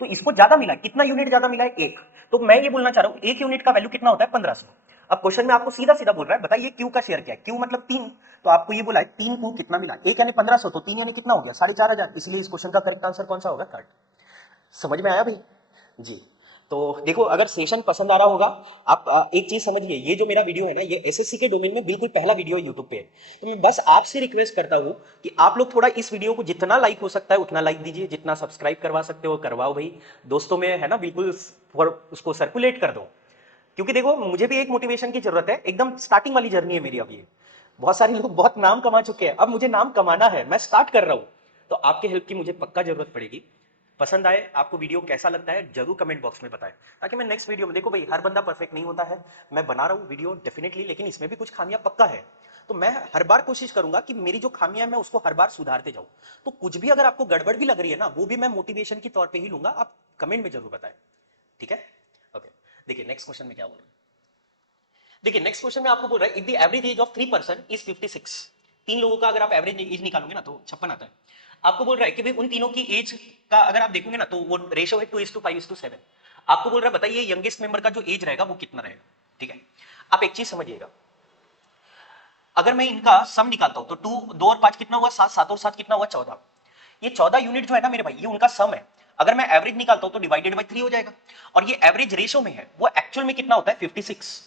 तो इसको ज्यादा मिला है, कितना यूनिट ज्यादा मिला है 1। तो मैं ये बोलना चाह रहा हूँ 1 यूनिट का वैल्यू कितना होता है 1500। अब क्वेश्चन में आपको सीधा सीधा बोल रहा है बताइए क्यू का शेयर क्या है, क्यू मतलब 3, तो आपको ये बोला है 3 को कितना मिला, 1 यानी 1500, तो 3 यानी कितना हो गया 4,500, इसलिए इस क्वेश्चन का करेक्ट आंसर कौन सा होगा, थर्ड। समझ में आया भाई जी। तो देखो अगर सेशन पसंद आ रहा होगा, आप एक चीज समझिए, ये जो मेरा वीडियो है ना, ये एसएससी के डोमेन में बिल्कुल पहला वीडियो यूट्यूब पे है। तो मैं बस आपसे रिक्वेस्ट करता हूं कि आप लोग थोड़ा इस वीडियो को जितना लाइक हो सकता है उतना लाइक दीजिए, जितना सब्सक्राइब करवा सकते हो करवाओ भाई, दोस्तों में है ना बिल्कुल उसको सर्कुलेट कर दो। क्योंकि देखो मुझे भी एक मोटिवेशन की जरूरत है, एकदम स्टार्टिंग वाली जर्नी है मेरी अभी। बहुत सारे लोग बहुत नाम कमा चुके हैं, अब मुझे नाम कमाना है, मैं स्टार्ट कर रहा हूं, तो आपके हेल्प की मुझे पक्का जरूरत पड़ेगी। पसंद आए आपको वीडियो कैसा लगता है जरूर कमेंट बॉक्स में बताएं, ताकि मैं नेक्स्ट वीडियो में, देखो भाई हर बंदा परफेक्ट नहीं होता है, मैं बना रहा हूं वीडियो डेफिनेटली, लेकिन इसमें भी कुछ खामियां पक्का है, तो मैं हर बार कोशिश करूंगा कि मेरी जो खामियां मैं उसको हर बार सुधारते जाऊं। तो कुछ भी अगर आपको गड़बड़ भी लग रही है ना, वो भी मैं मोटिवेशन के तौर पर ही लूंगा, आप कमेंट में जरूर बताएं, ठीक है। ओके देखिए नेक्स्ट क्वेश्चन में क्या बोल रहा है, देखिए नेक्स्ट क्वेश्चन में आपको बोल रहा है if the average age of 3 person is 56, 3 लोगों का अगर आप एवरेज एज निकालोगे ना तो 56 आता है। आपको बोल रहा है कि भाई उन तीनों की एज का अगर आप देखोगे ना तो वो रेशो है 2:5:7। आपको बोल रहा है बताइए यंगेस्ट मेंबर का जो एज रहेगा वो कितना रहेगा, ठीक है। आप एक चीज समझिएगा, अगर मैं इनका सम निकालता हूं तो 2 और 5 कितना हुआ 7, 7 और 7 कितना हुआ 14। ये 14 यूनिट जो है ना मेरे भाई, ये उनका सम है। अगर मैं एवरेज निकालता हूं तो डिवाइडेड बाय 3 हो जाएगा, और ये एवरेज रेशो में है, वो एक्चुअल में कितना होता है 56।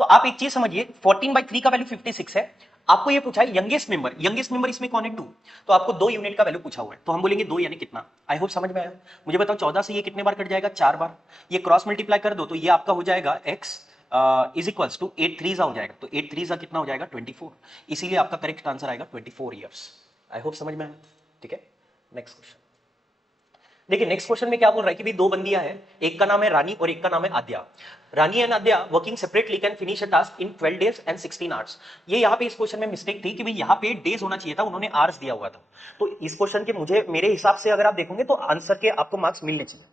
तो आप एक चीज समझिए 14/3 का वैल्यू 56 है। आपको ये पूछा है यंगेस्ट मेंबर इसमें कौन है 2, तो आपको 2 यूनिट का वैल्यू पूछा हुआ है, तो हम बोलेंगे 2 यानी कितना। आई होप समझ में आया। मुझे बताओ 14 से ये कितने बार कट जाएगा 4 बार, ये क्रॉस मल्टीप्लाई कर दो तो ये आपका हो जाएगा x इज इक्वल्स टू 8 3 हो जाएगा, तो 8 3 कितना हो जाएगा 24, इसीलिए आपका करेक्ट आंसर आएगा 24 ईयर्स। आई होप समझ में आया, ठीक है। नेक्स्ट क्वेश्चन देखिए, नेक्स्ट क्वेश्चन में क्या बोल रहा है कि भी 2 बंदियां हैं, एक का नाम है रानी और एक का नाम है Aadya. Rani and Aadya working separately can finish a task in 12 days and 16 hours। ये यहाँ पे इस क्वेश्चन में मिस्टेक थी कि भाई यहाँ पे डेज होना चाहिए था, उन्होंने आवर्स दिया हुआ था। तो इस क्वेश्चन के मुझे मेरे हिसाब से अगर आप देखोगे तो आंसर के आपको मार्क्स मिलने चाहिए,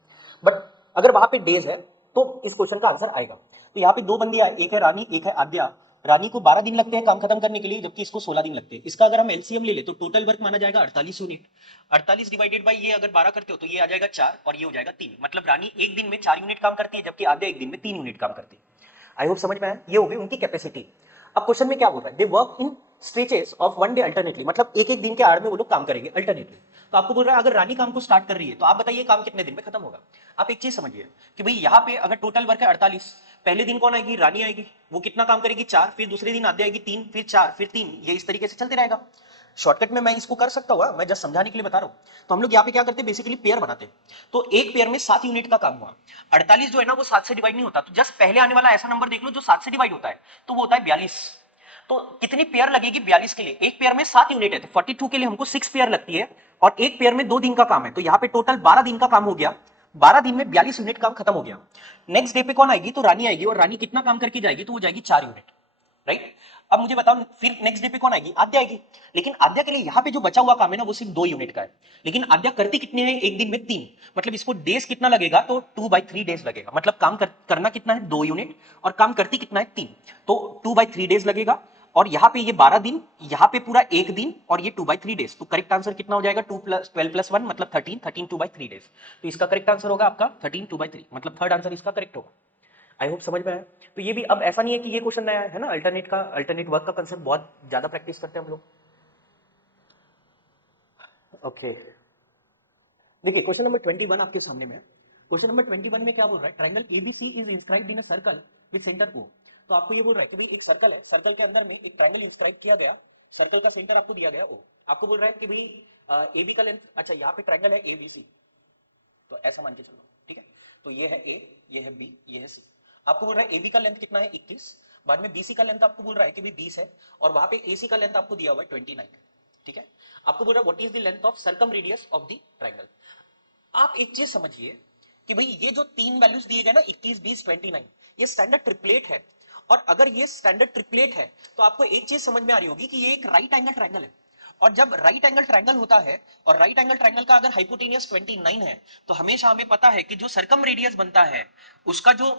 बट अगर वहां पे डेज है तो इस क्वेश्चन का आंसर आएगा। तो यहाँ पे 2 बंदियां, एक है रानी एक है आद्या। रानी को 12 दिन लगते हैं काम खत्म करने के लिए, जबकि इसको 16 दिन लगते हैं। इसका अगर हम एलसीएम ले ले तो टोटल वर्क माना जाएगा 48 यूनिट। 48 डिवाइडेड बाई ये अगर 12 करते हो तो ये आ जाएगा 4 और ये हो जाएगा 3, मतलब रानी एक दिन में 4 यूनिट काम करती है, जबकि आद्या एक दिन में 3 यूनिट काम करती है। आई होप समझ में आया, ये हो गई उनकी कैपेसिटी। अब क्वेश्चन में क्या बोल रहा है, they work in stretches of 1 day alternately, मतलब एक एक दिन के आड़ में वो लोग काम करेंगे अल्टरनेटली। तो आपको बोल रहा है अगर रानी काम को स्टार्ट कर रही है तो आप बताइए काम कितने दिन में खत्म होगा। आप एक चीज समझिए कि भाई यहाँ पे अगर टोटल वर्क है 48, पहले दिन कौन आएगी रानी आएगी, वो कितना काम करेगी 4, फिर दूसरे दिन आद्या आएगी 3, फिर 4, फिर 3, ये इस तरीके से चलते रहेगा। शॉर्टकट में मैं इसको कर सकता हूँ, मैं जस्ट समझाने के लिए बता रहा हूँ। तो हम लोग यहाँ पे क्या करते हैं, बेसिकली पेयर बनाते हैं। तो एक पेयर में 7 यूनिट का काम हुआ, 48 जो है ना वो 7 से डिवाइड नहीं होता, तो जस्ट पहले आने वाला ऐसा नंबर देख लो जो 7 से डिवाइड होता है, तो वो होता है 42। तो कितनी पेयर लगेगी 42 के लिए, एक पेयर में 7 यूनिट है तो 42 के लिए हमको 6 पेयर लगती है, और एक पेयर में 2 दिन का काम है, तो यहाँ पे टोटल 12 दिन का काम हो गया। 12 दिन में 42 यूनिट काम खत्म हो गया। नेक्स्ट डे पे कौन आएगी, तो रानी आएगी, और रानी कितना काम करके जाएगी, तो वो जाएगी 4 यूनिट, राइट। अब मुझे बताओ फिर नेक्स्ट डे पे कौन आएगी, आद्या आएगी। लेकिन आद्या के लिए यहाँ पे जो बचा हुआ काम है ना वो सिर्फ 2 यूनिट का है, लेकिन आद्या करती कितने हैं एक दिन में 3, मतलब इसको डेज कितना लगेगा, तो 2/3 डेज लगेगा, मतलब काम करना कितना है 2 यूनिट, और काम करती कितना है 3, तो 2/3 डेज लगेगा। और यहाँ पे ये 12 दिन, यहाँ पे पूरा एक दिन, और ये 2/3 डेज, तो करेक्ट आंसर कितना हो जाएगा 2 + 12 + 1 मतलब 13, 13 2/3 डेज। तो इसका करेक्ट आंसर होगा आपका 13 2/3, मतलब थर्ड आंसर इसका करेक्ट होगा। आई होप समझ में आया। तो ये भी अब ऐसा नहीं है कि ये क्वेश्चन नया है ना, अल्टरनेट वर्क का कंसेप्ट बहुत ज्यादा प्रैक्टिस करते हैं हम लोग। ओके देखिए क्वेश्चन नंबर 21 आपके सामने में। क्वेश्चन नंबर 21 में क्या बोल रहा है, triangle ABC is inscribed in a circle with centre O. तो आपको ये बोल रहा है कि भाई एक सर्कल है, सर्कल के अंदर में एक ट्रायंगल इंस्क्राइब किया गया, सर्कल का सेंटर आपको दिया गया ओ। आपको बोल रहा है कि भाई एबी का लेंथ, अच्छा यहाँ पे ट्रायंगल है एबीसी, तो ऐसा मान के चलो, ठीक है। तो ये है ए, ये है बी, ये है सी। आपको बोल रहा है एबी का लेंथ कितना है 21, बाद में बीसी का लेंथ आपको बोल रहा है कि भाई 20 है, और वहां पे एसी का लेंथ आपको दिया हुआ है 29, ठीक है। आपको बोल रहा है what is the length of circum radius of the triangle. आप एक चीज समझिए कि भाई ये जो 3 वैल्यूज दिए गए ना 21 20 29, ये स्टैंडर्ड ट्रिपलेट है, और अगर ये स्टैंडर्ड ट्रिपलेट है तो आपको एक चीज समझ में आ रही होगी कि ये एक राइट एंगल ट्रायंगल है। और जब राइट एंगल ट्रायंगल होता है और राइट एंगल ट्रायंगल का अगर हाइपोटेनियस 29 है तो हमेशा हमें पता है कि जो सर्कम रेडियस बनता है उसका जो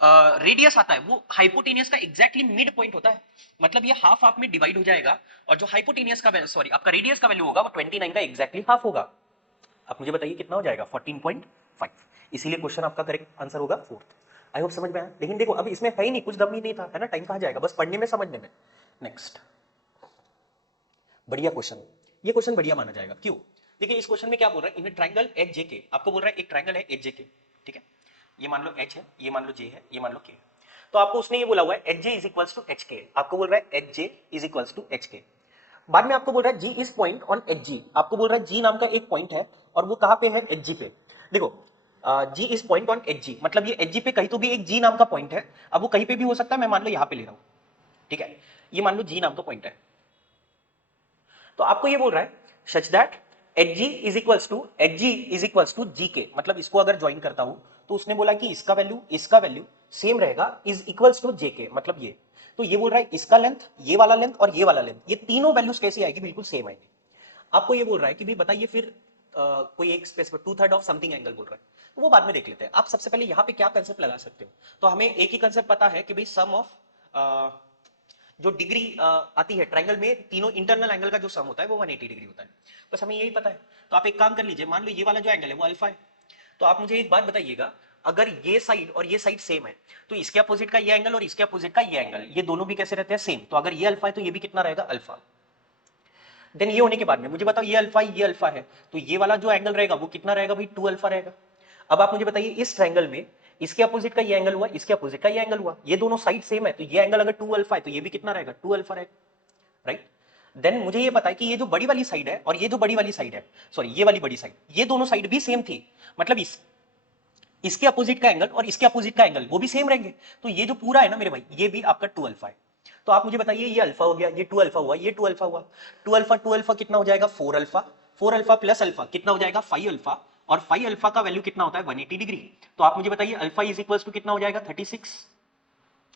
रेडियस आता है वो हाइपोटेनियस का एग्जैक्टली मिड पॉइंट होता है, मतलब ये हाफ हाफ में डिवाइड हो जाएगा और जो हाइपोटेनियस का सॉरी आपका रेडियस का वैल्यू होगा वो 29 का एग्जैक्टली हाफ होगा। आप मुझे बताइए कितना हो जाएगा 14.5, इसीलिए क्वेश्चन आपका करेक्ट आंसर होगा फोर्थ। आई होप समझ में आया। लेकिन देखो अब इसमें है ही नहीं, कुछ दम ही नहीं था, है ना, टाइम कहाँ जाएगा, बस पढ़ने में समझने में। नेक्स्ट बढ़िया क्वेश्चन, ये क्वेश्चन बढ़िया माना जाएगा, क्यों? देखिए इस क्वेश्चन में क्या बोल रहा है, इन ट्रायंगल एच जे के, आपको बोल रहा है एक ट्रायंगल है एच जे के, ठीक है, ये मान लो एच है, ये मान लो जे है, ये मान लो के, तो आपको उसने ये बोला हुआ है H J is equals to H K, आपको बोल रहा है H J is equals to H K. बाद में आपको बोल रहा है G is point on H G, आपको बोल रहा है जी नाम का एक पॉइंट है और वो कहां पे है, एच जी पे। देखो G is point on H G, मतलब ये एच जी पे कहीं तो भी एक जी नाम का पॉइंट है, अब वो कहीं पे भी हो सकता है, मैं मान लो यहां पे ले रहा हूं, ठीक है, ये मान लो जी नाम का पॉइंट है, तो आपको ये बोल रहा है such that H G is equals to G K, मतलब इसको अगर ज्वाइन करता हूं तो उसने बोला कि इसका वैल्यू सेम रहेगा, इज इक्वल्स टू जे के, मतलब ये, तो ये बोल रहा है इसका लेंथ, ये वाला लेंथ और ये वाला लेंथ, ये तीनों वैल्यूज कैसी आएगी, बिल्कुल सेम आएगी। आपको ये बोल रहा है कि भाई बताइए फिर कोई एक स्पेस पर 2/3 ऑफ समथिंग एंगल बोल रहा है, तो वो बाद में देख लेते हैं। आप सबसे पहले यहाँ पे क्या कंसेप्ट लगा सकते हो, तो हमें एक ही कंसेप्ट पता है कि भाई सम ऑफ जो डिग्री आती है ट्रायंगल में, तीनों इंटरनल एंगल का जो सम होता है वो 180 डिग्री होता है, बस हमें यही पता है। तो आप एक काम कर लीजिए, मान लो ये वाला जो एंगल है वो अल्फा है, तो आप मुझे एक बात बताइएगा, अगर ये साइड और ये साइड सेम है तो इसके अपोजिट का ये एंगल और इसके अपोजिट का ये एंगल, ये दोनों भी कैसे रहते हैं, सेम, तो अगर ये अल्फा है तो ये भी कितना रहेगा, अल्फा। देन ये होने के बाद में मुझे बताओ ये अल्फा है, तो ये वाला जो एंगल रहेगा वो कितना रहेगा भाई, 2 अल्फा रहेगा। अब आप मुझे बताइए इस ट्रायंगल में इसके अपोजिट का ये एंगल हुआ, इसके अपोजिट का ये एंगल हुआ, ये दोनों साइड सेम है, तो ये एंगल अगर 2 अल्फा है तो ये भी कितना रहेगा, 2 अल्फा रहेगा, राइट। देन मुझे ये पता है कि ये जो बड़ी वाली साइड है और ये जो बड़ी वाली साइड है, सॉरी ये वाली बड़ी साइड, ये दोनों साइड भी सेम थी, मतलब इसके अपोजिट का एंगल और इसके अपोजिट का एंगल वो भी सेम रहेंगे, तो ये जो पूरा है ना मेरे भाई, ये भी आपका 2 अल्फा है। तो आप मुझे बताइए ये अल्फा हो गया, ये 2 अल्फा हुआ, ये 2 अल्फा हुआ, 2 अल्फा कितना हो जाएगा, 4 अल्फा, 4 अल्फा प्लस अल्फा कितना हो जाएगा, 5 अल्फा, और 5 अल्फा का वैल्यू कितना होता है, 180 डिग्री। तो आप मुझे बताइए अल्फा इज इक्वल्स टू कितना हो जाएगा, 36,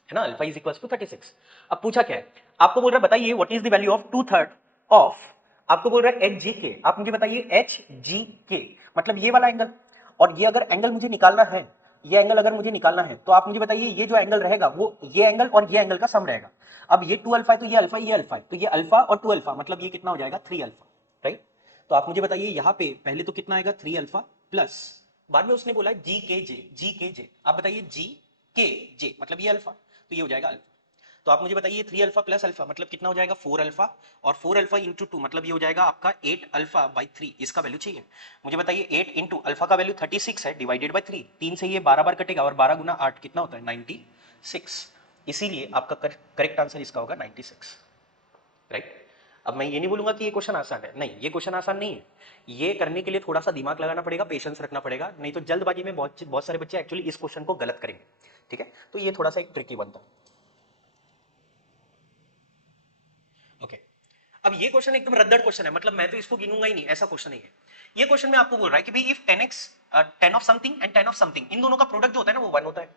है ना, अल्फा इज इक्वल्स टू 36। अब पूछा क्या है, आपको बोल रहा है बताइए what is the value of 2/3 of, आपको बोल रहा है एच जी के, आप मुझे बताइए एच जी के मतलब ये वाला एंगल, और ये अगर एंगल मुझे निकालना है, ये एंगल अगर मुझे निकालना है तो आप मुझे बताइए ये जो एंगल रहेगा वो ये एंगल और ये एंगल का सम रहेगा। अब ये 2 अल्फा है तो ये अल्फा, ये अल्फा है तो ये अल्फा और 2 अल्फा, मतलब ये कितना हो जाएगा, 3 अल्फा, राइट। तो आप मुझे बताइए यहाँ पे पहले तो कितना आएगा, 3 अल्फा प्लस, बाद में उसने बोला जी के जे, आप बताइए जी के जे मतलब ये अल्फा, तो ये हो जाएगा अल्फा। तो आप मुझे बताइए 3 अल्फा प्लस अल्फा मतलब कितना हो जाएगा, 4 अल्फा, और 4 अल्फा इंटू 2 मतलब ये हो जाएगा आपका 8 अल्फा बाई 3, इसका वैल्यू चाहिए मुझे बताइए। 8 इंटू अल्फा का वैल्यू 36 है डिवाइडेड बाई 3, 3 से ये 12 बार कटेगा और 12 गुना 8 कितना होता है, 96, इसीलिए आपका करेक्ट आंसर इसका होगा 96, राइट। अब मैं ये नहीं बोलूंगा कि ये क्वेश्चन आसान है, नहीं ये क्वेश्चन आसान नहीं है, ये करने के लिए थोड़ा सा दिमाग लगाना पड़ेगा, पेशेंस रखना पड़ेगा, नहीं तो जल्दबाजी में बहुत सारे बच्चे एक्चुअली इस क्वेश्चन को गलत करेंगे, ठीक है, तो ये थोड़ा सा एक ट्रिकी बनता है। ओके अब ये क्वेश्चन एकदम रद्दड़ क्वेश्चन है, मतलब मैं तो इसको गिनूंगा ही नहीं, ऐसा क्वेश्चन नहीं है। ये क्वेश्चन में आपको बोल रहा है कि भाई if 10x 10 of something and 10 of something, इन दोनों का प्रोडक्ट जो होता है ना वो 1 होता है।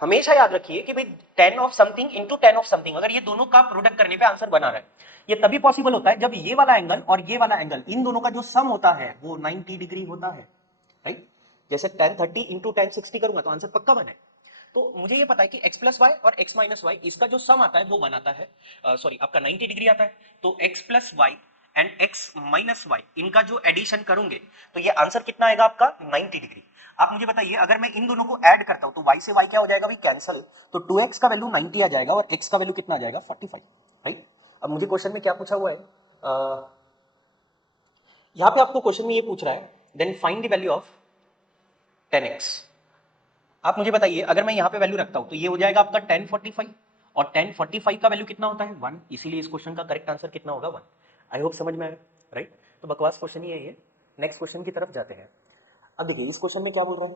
हमेशा याद रखिए कि भाई 10 of something into 10 of something, अगर ये दोनों का प्रोडक्ट करने पे आंसर बना रहा है, ये तभी पॉसिबल होता है जब ये वाला एंगल और ये वाला एंगल इन दोनों का जो सम होता है वो 90 डिग्री होता है, राइट। जैसे 1030 इंटू 1060 करूंगा तो आंसर पक्का बने। तो मुझे ये पता है कि x प्लस वाई और x माइनस वाई इसका जो सम आता है वो बनाता है, सॉरी आपका 90 डिग्री आता है, तो x plus Y and x minus Y इनका जो एडिशन करूंगे तो ये आंसर कितना आएगा आपका 90 डिग्री। आप मुझे बताइए अगर मैं इन दोनों को ऐड करता हूं तो y से y क्या हो जाएगा भाई, कैंसल, तो 2x का वैल्यू 90 आ जाएगा और x का वैल्यू कितना आ जाएगा 45, राइट। अब मुझे क्वेश्चन में क्या पूछा हुआ है, यहां पे आपको क्वेश्चन में ये पूछ रहा है then find the value of 10x। आप मुझे बताइए अगर मैं यहां पे वैल्यू रखता हूं तो ये हो जाएगा आपका 1045, और 1045 का वैल्यू कितना होता है 1, इसीलिए इस क्वेश्चन का करेक्ट आंसर कितना होगा 1। आई होप समझ में आया, राइट। तो बकवास क्वेश्चन ही है ये, नेक्स्ट क्वेश्चन की तरफ जाते हैं। अब देखिए इस क्वेश्चन में क्या बोल रहा है,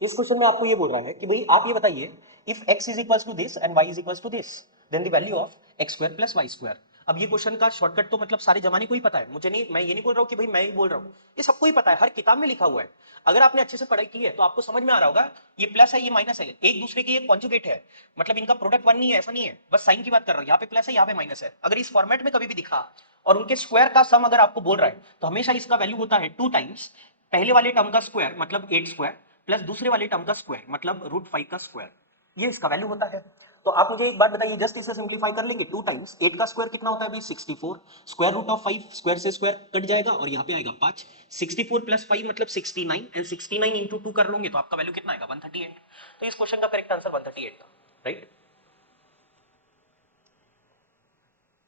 इस क्वेश्चन में आपको ये बोल रहा है कि भाई आप ये बताइए if x is equals to this and y is equals to this then the value of x square plus Y square. अब ये क्वेश्चन का शॉर्टकट तो मतलब सारे जमाने को ही पता है, मुझे नहीं, मैं ये नहीं बोल रहा हूँ कि भाई मैं ही बोल रहा हूँ, ये सबको ही पता है, हर किताब में लिखा हुआ है। अगर आपने अच्छे से पढ़ाई की है तो आपको समझ में आ रहा होगा, ये प्लस है ये माइनस है, एक दूसरे की ये कॉन्जुगेट है, मतलब इनका प्रोडक्ट वन नहीं है, ऐसा नहीं है, बस साइन की बात कर रहा हूँ, यहाँ पे प्लस है यहाँ पे माइनस है। अगर इस फॉर्मेट में कभी भी दिखा और उनके स्क्वायर का सम अगर आपको बोल रहा है तो हमेशा इसका वैल्यू होता है 2 टाइम्स पहले वाले टर्म का स्क्वायर मतलब 8 स्क्वायर प्लस दूसरे वाले टर्म का स्क्वायर मतलब √5 का स्क्वायर, ये इसका वैल्यू होता है। तो आप मुझे एक बात बताइए, जस्ट इसे सिंप्लीफाई कर लेंगे, 2 टाइम्स 8 का स्क्वायर कितना होता है भाई 64, स्क्वायर रूट ऑफ 5 स्क्वायर से स्क्वायर कट जाएगा और यहाँ पे आएगा 5, 64 प्लस 5 मतलब 69 एंड 69 इंटू 2 कर लोगे तो आपका वैल्यू कितना आएगा 138। तो इस क्वेश्चन का करेक्ट आंसर 138 था, राइट।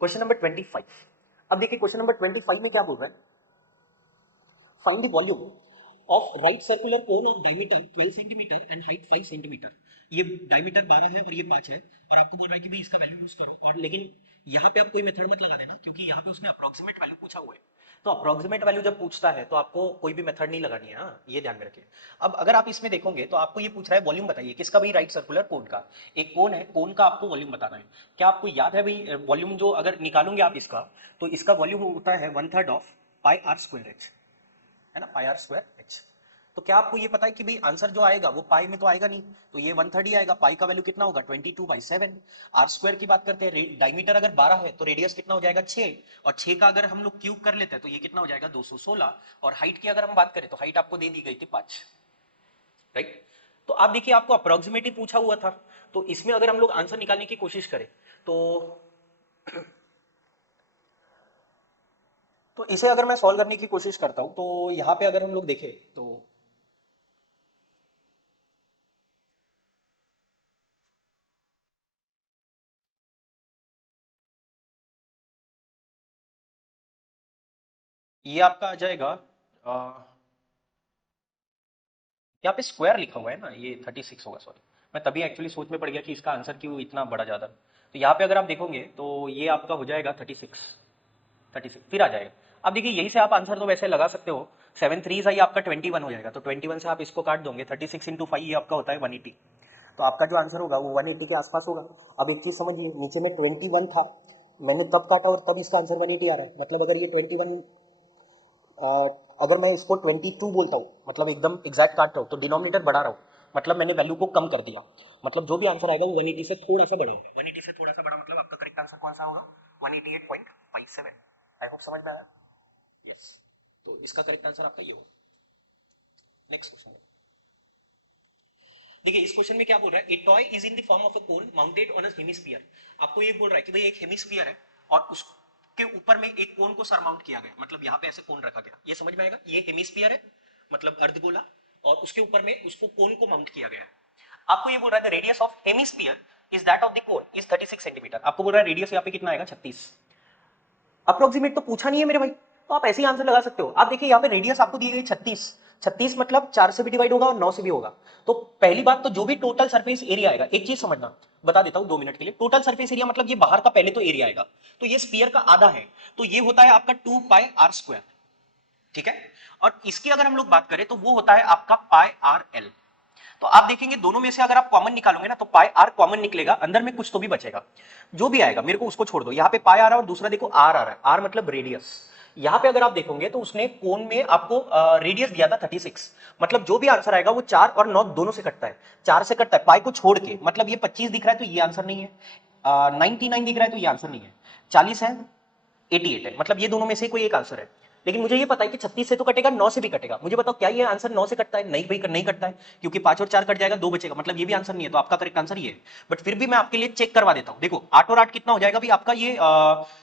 Question number 25। अब देखिए क्वेश्चन नंबर 25 में क्या बोल रहा है, find the volume of right circular cone of diameter 12 centimetre and height 5 centimetre. ये डायमीटर 12 है और ये 5 है और आपको बोल रहा है कि भाई इसका वैल्यू यूज करो, और लेकिन यहाँ पे आप कोई मेथड मत लगा देना क्योंकि यहाँ पे उसने अप्रोक्सीमेट वैल्यू पूछा हुआ है। तो अप्रोक्सीमेट वैल्यू जब पूछता है तो आपको कोई भी मेथड नहीं लगानी है, हाँ ये ध्यान में रखिए। अब अगर आप इसमें देखोगे तो आपको ये पूछ रहा है वॉल्यूम बताइए किसका भाई, राइट सर्कुलर कोन का। एक कोन है, कोन का आपको वॉल्यूम बताना है। क्या आपको याद है भाई वॉल्यूम जो अगर निकालोगे आप इसका, तो इसका वॉल्यूम होता है 1/3 of pi R square H, है ना, पाई आर स्क्वायर एच। तो क्या आपको ये पता है कि भाई आंसर जो आएगा वो पाई में तो आएगा नहीं, तो ये 1/3 ही आएगा। पाई का वैल्यू कितना होगा 22/7। आर स्क्वायर की बात करते हैं, डायमीटर अगर 12 है तो रेडियस कितना हो जाएगा 6, और 6 का अगर हम लोग क्यूब कर लेते हैं तो ये कितना हो जाएगा 216, और हाइट की अगर हम बात करें तो हाइट आपको दे दी गई थी 5, राइट। तो आप देखिए आपको अप्रोक्सीमेटली पूछा हुआ था, तो इसमें अगर हम लोग आंसर निकालने की कोशिश करें तो इसे अगर मैं सॉल्व करने की कोशिश करता हूं तो यहां पे अगर हम लोग देखें तो ये आपका आ जाएगा, यहाँ पे स्क्वायर लिखा हुआ है ना, ये 36 होगा, सॉरी मैं तभी एक्चुअली सोच में पड़ गया कि इसका आंसर क्यों इतना बड़ा ज्यादा। तो यहाँ पे अगर आप देखोगे तो ये आपका हो जाएगा 36 फिर आ जाएगा। अब देखिए यही से आप आंसर तो वैसे लगा सकते हो, 7 3 ये आपका 21 हो जाएगा, तो 21 से आप इसको काट दोगे, 36 इंटू 5 ये आपका होता है 180। तो आपका जो आंसर होगा वो 180 के आसपास होगा। अब एक चीज समझिए, नीचे में 21 था, मैंने तब काटा और तब इसका आंसर 180 आ रहा है, मतलब अगर ये 21 अगर मैं इसको 22 बोलता हूँ, मतलब एकदम एग्जैक्ट काट रहा हूँ, तो डिनोमिनेटर बढ़ा रहा हूँ, मतलब मैंने वैल्यू को कम कर दिया, मतलब जो भी आंसर आएगा वो 180 से थोड़ा सा बड़ा होगा। 180 से थोड़ा सा बड़ा मतलब आपका करेक्ट आंसर कौन सा होगा 188.57। आई होप समझ में आया, यस। तो इसका करेक्ट आंसर आपका ये होगा। नेक्स्ट क्वेश्चन देखिए, इस क्वेश्चन में क्या बोल रहा है, ए toy is in the form of a cone mounted on a hemisphere. आपको ये बोल रहा है कि भाई एक हेमिस्फीयर है और उसके ऊपर में एक कोन को सरमाउंट किया गया, मतलब यहाँ पे ऐसे कोन रखा गया, ये समझ में आएगा, ये हेमिस्फीयर है मतलब अर्धगोला, और उसके ऊपर में उसको कोन को माउंट किया गया है। आपको ये बोल रहा है the radius of hemisphere is that of the cone is 36 centimetre. आपको बोल रहा है रेडियस यहाँ पे कितना आएगा 36, अप्रोक्सीमेट तो पूछा नहीं है मेरे भाई, तो आप ऐसे ही आंसर लगा सकते हो। आप देखिए यहाँ पे रेडियस आपको दी गई 36, 36 मतलब 4 से भी डिवाइड होगा और 9 से भी होगा। तो पहली बात तो जो भी टोटल सरफेस एरिया आएगा, एक चीज समझना, बता देता हूं 2 मिनट के लिए, टोटल सरफेस एरिया मतलब ये बाहर का पहले तो एरिया आएगा, तो ये स्फीयर का आधा है, तो ये होता है आपका 2 पाई आर स्क्वायर, ठीक है। और इसकी अगर हम लोग बात करें तो वो होता है आपका पाई आर एल। तो आप देखेंगे दोनों में से अगर आप कॉमन निकालोगे ना तो पाई आर कॉमन निकलेगा, अंदर में कुछ तो भी बचेगा, जो भी आएगा मेरे को उसको छोड़ दो। यहाँ पे पाई आ रहा है और दूसरा देखो आर आ रहा है, आर मतलब रेडियस। यहाँ पे अगर आप देखोगे तो उसने कोन में आपको रेडियस दिया था 36, मतलब जो भी आंसर आएगा वो 4 और 9 दोनों से कटता है, 4 से कटता है पाई को छोड़ के, मतलब ये 25 दिख रहा है तो ये आंसर नहीं है, 99 दिख रहा है तो ये आंसर नहीं है, 40 है, 88 है, मतलब ये दोनों में से कोई एक आंसर है। लेकिन मुझे ये पता है कि 36 से तो कटेगा, 9 से भी कटेगा, मुझे बताओ क्या ये आंसर 9 से कटता है, नहीं भाई नहीं कटता है, क्योंकि 5 और 4 कट जाएगा, 2 बचेगा, मतलब ये भी आंसर नहीं है, तो आपका करेक्ट आंसर ये है। बट फिर भी मैं आपके लिए चेक करवा देता हूं, देखो 8 और 8 कितना हो जाएगा भाई आपका, ये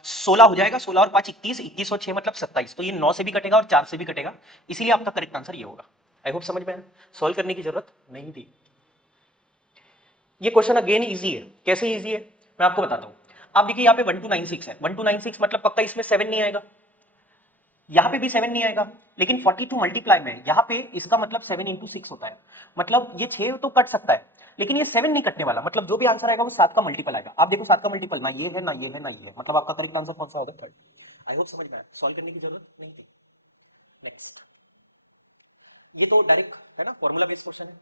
16 हो जाएगा, 16 और 5 21, 21 और 6 मतलब 27, तो ये 9 से भी कटेगा और 4 से भी कटेगा, इसीलिए आपका करेक्ट आंसर ये होगा। आई होप समझ में आया, सॉल्व करने की जरूरत नहीं थी। ये क्वेश्चन अगेन इजी है, कैसे इजी है मैं आपको बताता हूं। आप देखिए यहाँ पे 1296 है, 1296 मतलब पक्का इसमें 7 नहीं आएगा, यहाँ पे भी 7 नहीं आएगा, लेकिन 42 मल्टीप्लाई में यहाँ पे इसका मतलब 7 इंटू 6 होता है, मतलब ये 6 तो कट सकता है, लेकिन ये 7 नहीं कटने वाला, मतलब जो भी आंसर आएगा वो 7 का मल्टीपल आएगा। आप देखो 7 का मल्टीपल ना ये है ना ये है ना ये है, मतलब आपका करेक्ट आंसर कौन सा होगा, थर्ड। आई होप समझ में आया, सॉल्व करने की जरूरत नहीं थी। नेक्स्ट, ये तो डायरेक्ट है ना, फॉर्मूला बेस्ड क्वेश्चन है।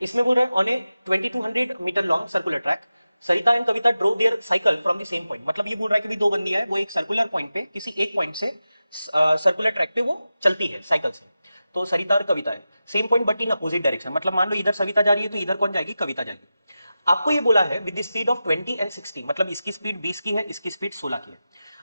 इसमें बोल रहे हैं on a 2200 metre long circular track Sarita and Kavita drove their cycle from the same point, मतलब ये बोल रहा है कि भी दो बंदियां है वो एक सर्कुलर पॉइंट पे किसी एक पॉइंट से सर्कुलर ट्रैक पे वो चलती है साइकिल से। तो सरिता और कविता है same point but in opposite direction, मतलब मान लो इधर सविता जा रही है तो इधर कौन जाएगी, कविता जाएगी। आपको ये बोला है with the speed of 20 and 60, मतलब इसकी स्पीड 20 की है, इसकी स्पीड 16 की है।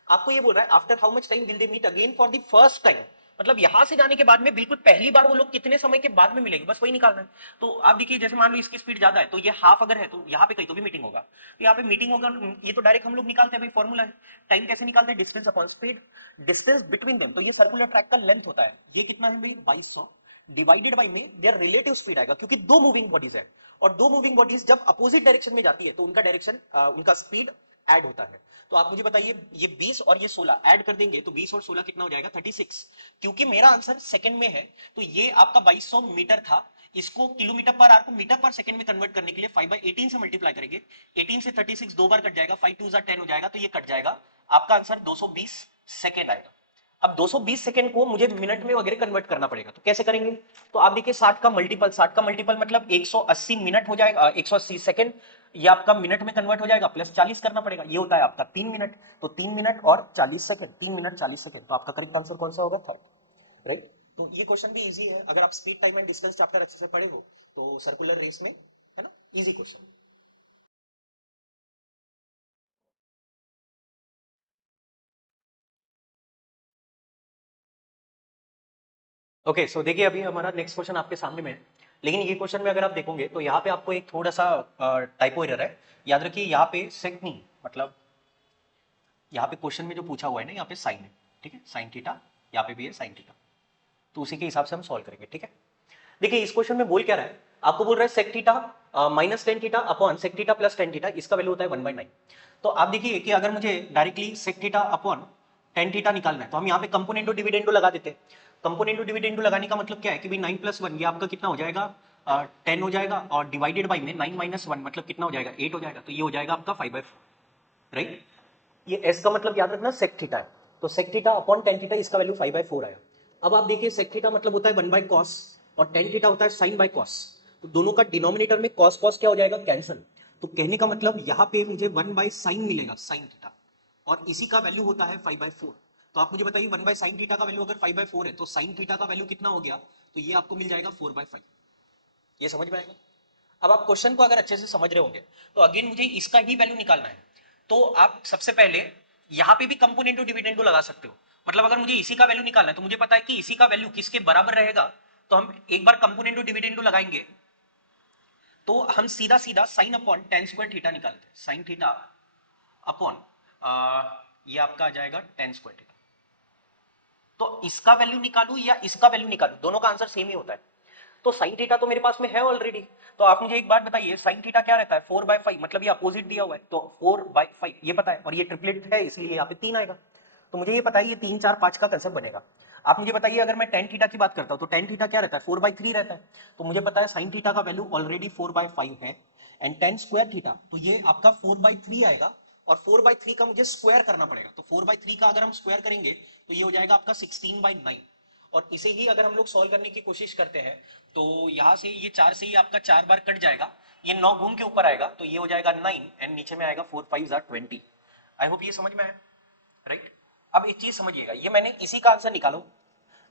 आपको ये बोल रहा है after how much time will they meet again for the first time, मतलब यहां से जाने के बाद में बिल्कुल पहली बार वो लोग कितने समय के बाद में मिलेंगे, बस वही निकालना है। तो आप देखिए जैसे मान लो इसकी स्पीड ज्यादा है तो ये हाफ अगर है तो यहाँ पे कहीं तो भी मीटिंग होगा, तो यहाँ पे मीटिंग होगा, ये तो डायरेक्ट हम लोग निकालते हैं भाई, फॉर्मूला है। टाइम कैसे निकालते हैं, distance upon speed, distance between them, तो ये सर्कुलर ट्रैक का लेंथ होता है, ये कितना है भाई 2200 डिवाइडेड बाई में देयर रिलेटिव स्पीड आएगा, क्योंकि दो मूविंग बॉडीज है और दो मूविंग बॉडीज जब अपोजिट डायरेक्शन में जाती है तो उनका डायरेक्शन उनका स्पीड ऐड होता है। तो आप मुझे बताइए ये 20 और ये 16 ऐड कर देंगे तो 20 और 16 कितना हो जाएगा 36, क्योंकि मेरा आंसर सेकंड में है तो ये आपका 2200 मीटर था, इसको किलोमीटर पर आवर को मीटर पर सेकंड में कन्वर्ट करने के लिए 5/18 से मल्टीप्लाई करेंगे, 18 से 36 दो बार कट जाएगा, 5 2 10 हो जाएगा, तो ये कट जाएगा, आपका आंसर 220 सेकंड आएगा। अब 220 सेकंड को मुझे मिनट में वगैरह कन्वर्ट करना पड़ेगा, तो कैसे करेंगे, तो आप देखिए 60 का मल्टीपल मतलब 180 मिनट हो जाएगा, 180 सेकंड, ये आपका मिनट में कन्वर्ट हो जाएगा, प्लस 40 करना पड़ेगा, ये होता है आपका 3 मिनट, तो 3 मिनट और 40 सेकंड, 3 मिनट 40 सेकंड, तो आपका करेक्ट आंसर कौन सा होगा, थर्ड, राइट। तो ये क्वेश्चन भी इजी है, अगर आप speed time and distance chapter अच्छे से पढ़े हो तो सर्कुलर रेस में, है ना, इजी क्वेश्चन। ओके सो देखिए अभी हमारा नेक्स्ट क्वेश्चन आपके सामने में है, लेकिन ये क्वेश्चन में अगर आप देखोगे तो यहाँ पे आपको एक थोड़ा सा टाइपो एरर है, याद रखिए यहाँ पे सेक नहीं, मतलब यहाँ पे क्वेश्चन में जो पूछा हुआ है ना यहाँ पे साइन है, ठीक है, साइन थीटा, यहाँ पे भी है साइन थीटा, तो उसी के हिसाब से हम सॉल्व करेंगे, ठीक है। देखिए इस क्वेश्चन में बोल क्या रहा है, आपको बोल रहा है sec theta minus tan theta upon sec theta plus tan theta, इसका वैल्यू होता है 1/9। तो आप देखिए कि अगर मुझे directly sec theta upon tan theta निकालना है तो हम यहाँ पे कंपोनेंटो डिविडेंडो लगा देते हैं। कंपोनेंटो डिविडेंडो लगाने का मतलब क्या है कि भाई 9 + 1 ये आपका कितना हो जाएगा 10 हो जाएगा, और डिवाइडेड बाई में 9 - 1 मतलब कितना हो जाएगा 8 हो जाएगा, तो ये हो जाएगा आपका 5/4, राइट। ये एस का मतलब याद रखना सेक थीटा है, तो sec theta upon tan theta इसका वैल्यू 5/4 आया। अब आप देखिए सेक थीटा मतलब होता है 1/cos और टेन थीटा होता है sin/cos, तो दोनों का डिनोमिनेटर में cos cos क्या हो जाएगा कैंसल, तो कहने का मतलब यहाँ पे मुझे 1/sin मिलेगा sin थीटा, और इसी का वैल्यू होता है 5/4। तो आप मुझे बताइए 1/sin थीटा का वैल्यू अगर 5/4 है तो sin थीटा का वैल्यू कितना हो गया, तो ये आपको मिल जाएगा 4/5। ये समझ में आएगा। अब आप क्वेश्चन को अगर अच्छे से समझ रहे होंगे तो अगेन मुझे इसका ही वैल्यू निकालना है, तो आप सबसे पहले यहां पे भी कंपोनेंटो डिविडेंडो लगा सकते हो, मतलब अगर मुझे इसी का वैल्यू निकालना है तो मुझे पता है कि इसी का वैल्यू किसके बराबर रहेगा, तो हम एक बार कंपोनेंटो डिविडेंडो लगाएंगे तो हम सीधा सीधा sine upon ten square theta निकालते हैं, साइन थीटा अपॉन ये आपका आ जाएगा टेन स्क्वायर थीटा। तो इसका वैल्यू निकालू या इसका वैल्यू निकालू, दोनों का आंसर सेम ही होता है। तो साइन थीटा तो मेरे पास में है ऑलरेडी, तो आप मुझे एक बात बताइए साइन थीटा क्या रहता है 4/5, मतलब ये अपोजिट दिया हुआ है तो 4/5 ये पता है, और ये ट्रिपलेट है इसलिए यहाँ पे 3 आएगा, तो मुझे ये पता है ये 3 4 5 का कंसेप्ट बनेगा। आप मुझे बताइए अगर मैं टेन थीटा की बात करता हूँ तो टेन थीटा क्या रहता है 4/3 रहता है, तो मुझे पता है साइन थीटा का वैल्यू ऑलरेडी 4/5 है, एंड टेन स्क्वायर थीटा तो ये आपका 4/3 आएगा, और 4/3 का मुझे स्क्वायर करना पड़ेगा, तो 4/3 का अगर हम स्क्वायर करेंगे तो ये हो जाएगा आपका 16/9, और इसे ही अगर हम लोग सॉल्व करने की कोशिश करते हैं तो यहां से ये 4 से ही आपका 4 बार कट जाएगा, ये 9 घूम के ऊपर आएगा तो ये हो जाएगा 9 एंड नीचे में आएगा 4 5 20। आई होप ये समझ में आया, राइट। अब एक चीज समझिएगा, ये मैंने इसी का आंसर निकालो,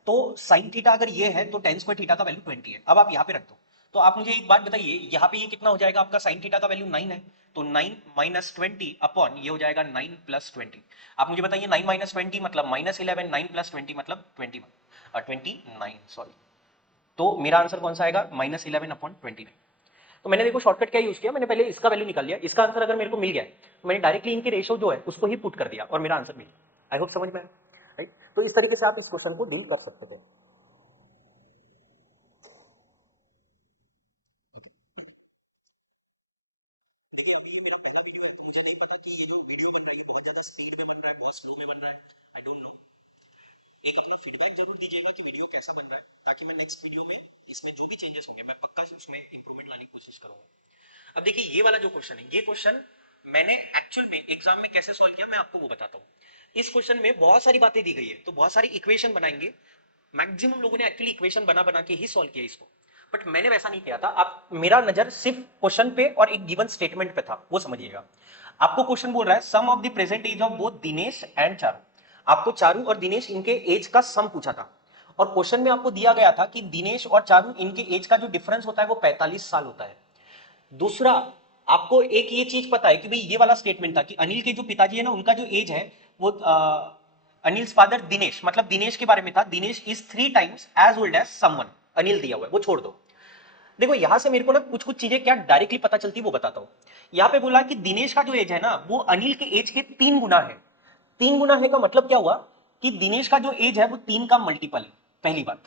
तो साइन थीटा अगर ये है तो टेन स्क्वायर थीटा का वैल्यू 20 है। अब आप यहाँ पे रख दो, तो आप मुझे एक बात बताइए यहाँ पे ये कितना हो जाएगा, आपका साइन थीटा का वैल्यू 9 है, तो 9 - 20 अपॉन ये हो जाएगा 9 + 20। आप मुझे बताइए 9 - 20 मतलब -11, 9 + 20 मतलब 29, सॉरी, तो मेरा आंसर कौन सा आएगा -11/29। तो मैंने देखो शॉर्टकट क्या यूज किया, मैंने पहले इसका वैल्यू निकाल लिया, इसका आंसर अगर मेरे को मिल गया तो मैंने डायरेक्टली इनके रेशो जो है उसको ही पुट कर दिया और मेरा आंसर मिल गया। आई होप समझ में आया, राइट। तो इस तरीके से आप इस क्वेश्चन को डील कर सकते थे। देखिए अभी ये मेरा पहला वीडियो है तो मुझे नहीं पता कि ये जो वीडियो बन रहा है ये बहुत ज्यादा स्पीड में बन रहा है, बहुत स्लो में बन रहा है, आई डोंट नो। एक अपना फीडबैक जरूर दीजिएगा कि वीडियो कैसा बन रहा है, ताकि मैं नेक्स्ट वीडियो में इसमें जो भी चेंजेस होंगे मैं पक्का से उसमें इंप्रूवमेंट लाने की कोशिश करूंगा। अब देखिए ये वाला जो क्वेश्चन है, ये क्वेश्चन मैंने एक्चुअल में एग्जाम में कैसे सॉल्व किया मैं आपको वो बताता हूँ। इस क्वेश्चन में बहुत सारी बातें दी गई है तो बहुत सारी इक्वेशन बनाएंगे, मैक्सिमम लोगों ने एक्चुअली इक्वेशन बना बना के ही सॉल्व किया इसको। बट मैंने वैसा नहीं किया था। आप, मेरा नजर सिर्फ क्वेश्चन पे और एक गिवन स्टेटमेंट पे था, वो समझिएगा। आपको क्वेश्चन बोल रहा है sum of the present age of both Dinesh and Charu. आपको चारू और दिनेश इनके एज का सम पूछा था, और क्वेश्चन में आपको दिया गया था कि दिनेश और चारू इनके एज का जो डिफरेंस होता है वो 45 साल होता है। दूसरा, आपको एक ये चीज पता है कि भाई ये वाला स्टेटमेंट था कि अनिल के जो पिताजी है ना, उनका जो एज है वो अनिल फादर दिनेश, मतलब दिनेश के बारे में था, Dinesh is 3 times as old as someone. Anil दिया हुआ है, वो छोड़ दो। देखो यहां से मेरे को ना कुछ कुछ चीजें क्या डायरेक्टली पता चलती वो बताता हूं। यहां पे बोला कि दिनेश का जो एज है ना वो अनिल के एज के 3 गुना है। 3 गुना है का मतलब क्या हुआ कि दिनेश का जो एज है वो 3 का मल्टीपल है, पहली बात।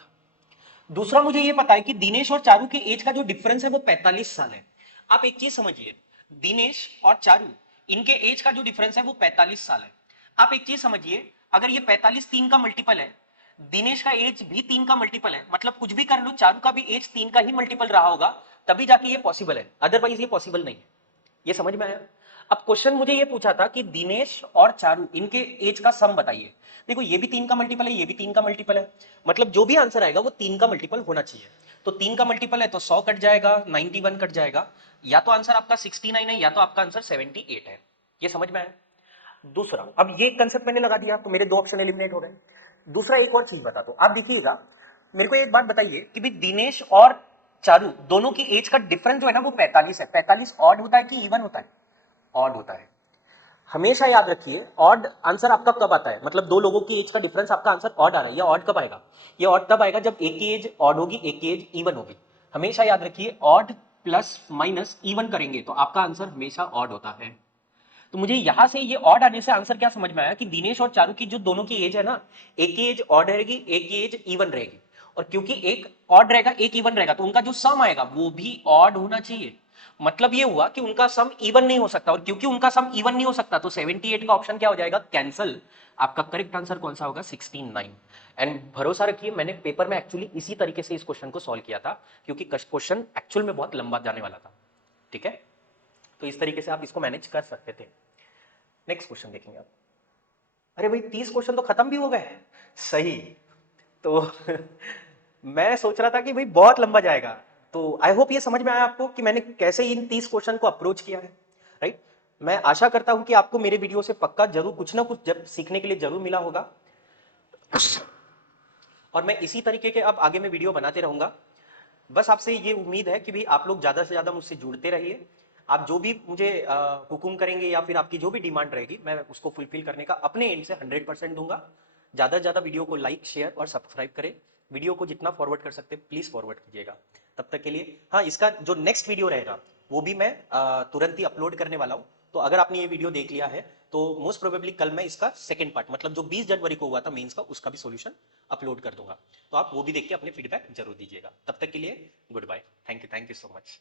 दूसरा, मुझे ये पता है कि दिनेश और चारू के एज का जो डिफरेंस है वो 45 साल है। आप एक चीज समझिए, दिनेश और चारू इनके एज का जो डिफरेंस है वो 45 साल है। आप एक चीज समझिए, अगर ये 45 3 का मल्टीपल है, दिनेश का एज भी 3 का मल्टीपल है, मतलब कुछ भी कर लो चारू का भी एज 3 का ही मल्टीपल रहा होगा, तभी जाके ये पॉसिबल है, अदरवाइज ये पॉसिबल नहीं है। ये समझ में आया? अब क्वेश्चन मुझे ये पूछा था कि दिनेश और चारू इनके एज का सम बताइए। देखो ये भी 3 का मल्टीपल है, ये भी 3 का मल्टीपल है, मतलब जो भी आंसर आएगा वो 3 का मल्टीपल होना चाहिए। तो 3 का मल्टीपल है तो 100 कट जाएगा, 91 कट जाएगा, या तो आंसर आपका 69 है या तो आपका आंसर 78 है। ये समझ में आया? दूसरा, अब ये कंसेप्ट मैंने लगा दिया तो मेरे 2 ऑप्शन एलिमिनेट हो गए। दूसरा एक और चीज बता दो, आप देखिएगा, मेरे को एक बात बताइए कि भाई दिनेश और चारू दोनों की एज का डिफरेंस जो है ना वो 45 है। 45 ऑड होता है कि इवन होता है? ऑड होता है। हमेशा याद रखिए, ऑड आंसर आपका कब आता है, मतलब दो लोगों की एज का डिफरेंस आपका आंसर ऑड आ रहा है, या ऑड कब आएगा? ये ऑड तब आएगा जब एक की एज ऑड होगी, एक की एज इवन होगी। हमेशा याद रखिए, ऑड प्लस माइनस इवन करेंगे तो आपका आंसर हमेशा ऑड होता है। तो मुझे यहां से ये ऑड आने से आंसर क्या समझ में आया कि दिनेश और चारू की जो दोनों की एज है ना, एक की एज ऑड रहेगी, एक की एज इवन रहेगी, और क्योंकि एक ऑड रहेगा एक इवन रहेगा तो उनका जो सम आएगा वो भी ऑड होना चाहिए। मतलब ये हुआ कि उनका सम इवन नहीं हो सकता, और क्योंकि उनका सम इवन नहीं हो सकता तो 78 का ऑप्शन क्या हो जाएगा? कैंसल। आपका करेक्ट आंसर कौन सा होगा? 69। एंड भरोसा रखिए, मैंने पेपर में एक्चुअली इसी तरीके से इस क्वेश्चन को सॉल्व किया था, क्योंकि क्वेश्चन एक्चुअल में बहुत लंबा जाने वाला था। ठीक है, तो इस तरीके से आप इसको मैनेज कर सकते थे। नेक्स्ट क्वेश्चन देखेंगे आप। अरे भाई 30 क्वेश्चन तो खत्म भी हो गए। सही। तो मैं सोच रहा था कि भाई बहुत लंबा जाएगा, तो आई होप ये समझ में आया आपको कि मैंने कैसे इन 30 क्वेश्चन को अप्रोच किया है, राइट। मैं आशा करता हूं कि आपको मेरे वीडियो से पक्का जरूर कुछ ना कुछ जब सीखने के लिए जरूर मिला होगा, और मैं इसी तरीके के अब आगे में वीडियो बनाते रहूंगा। बस आपसे ये उम्मीद है कि भाई आप लोग ज्यादा से ज्यादा मुझसे जुड़ते रहिए। आप जो भी मुझे हुकुम करेंगे या फिर आपकी जो भी डिमांड रहेगी मैं उसको फुलफिल करने का अपने एंड से 100% दूंगा। ज्यादा से ज्यादा वीडियो को लाइक शेयर और सब्सक्राइब करें। वीडियो को जितना फॉरवर्ड कर सकते हैं प्लीज फॉरवर्ड कीजिएगा। तब तक के लिए, हाँ, इसका जो नेक्स्ट वीडियो रहेगा वो भी मैं तुरंत ही अपलोड करने वाला हूँ। तो अगर आपने ये वीडियो देख लिया है तो मोस्ट प्रोबेबली कल मैं इसका सेकंड पार्ट, मतलब जो 20 जनवरी को हुआ था मेंस का, उसका भी सॉल्यूशन अपलोड कर दूंगा। तो आप वो भी देख के अपने फीडबैक जरूर दीजिएगा। तब तक के लिए goodbye, thank you so much.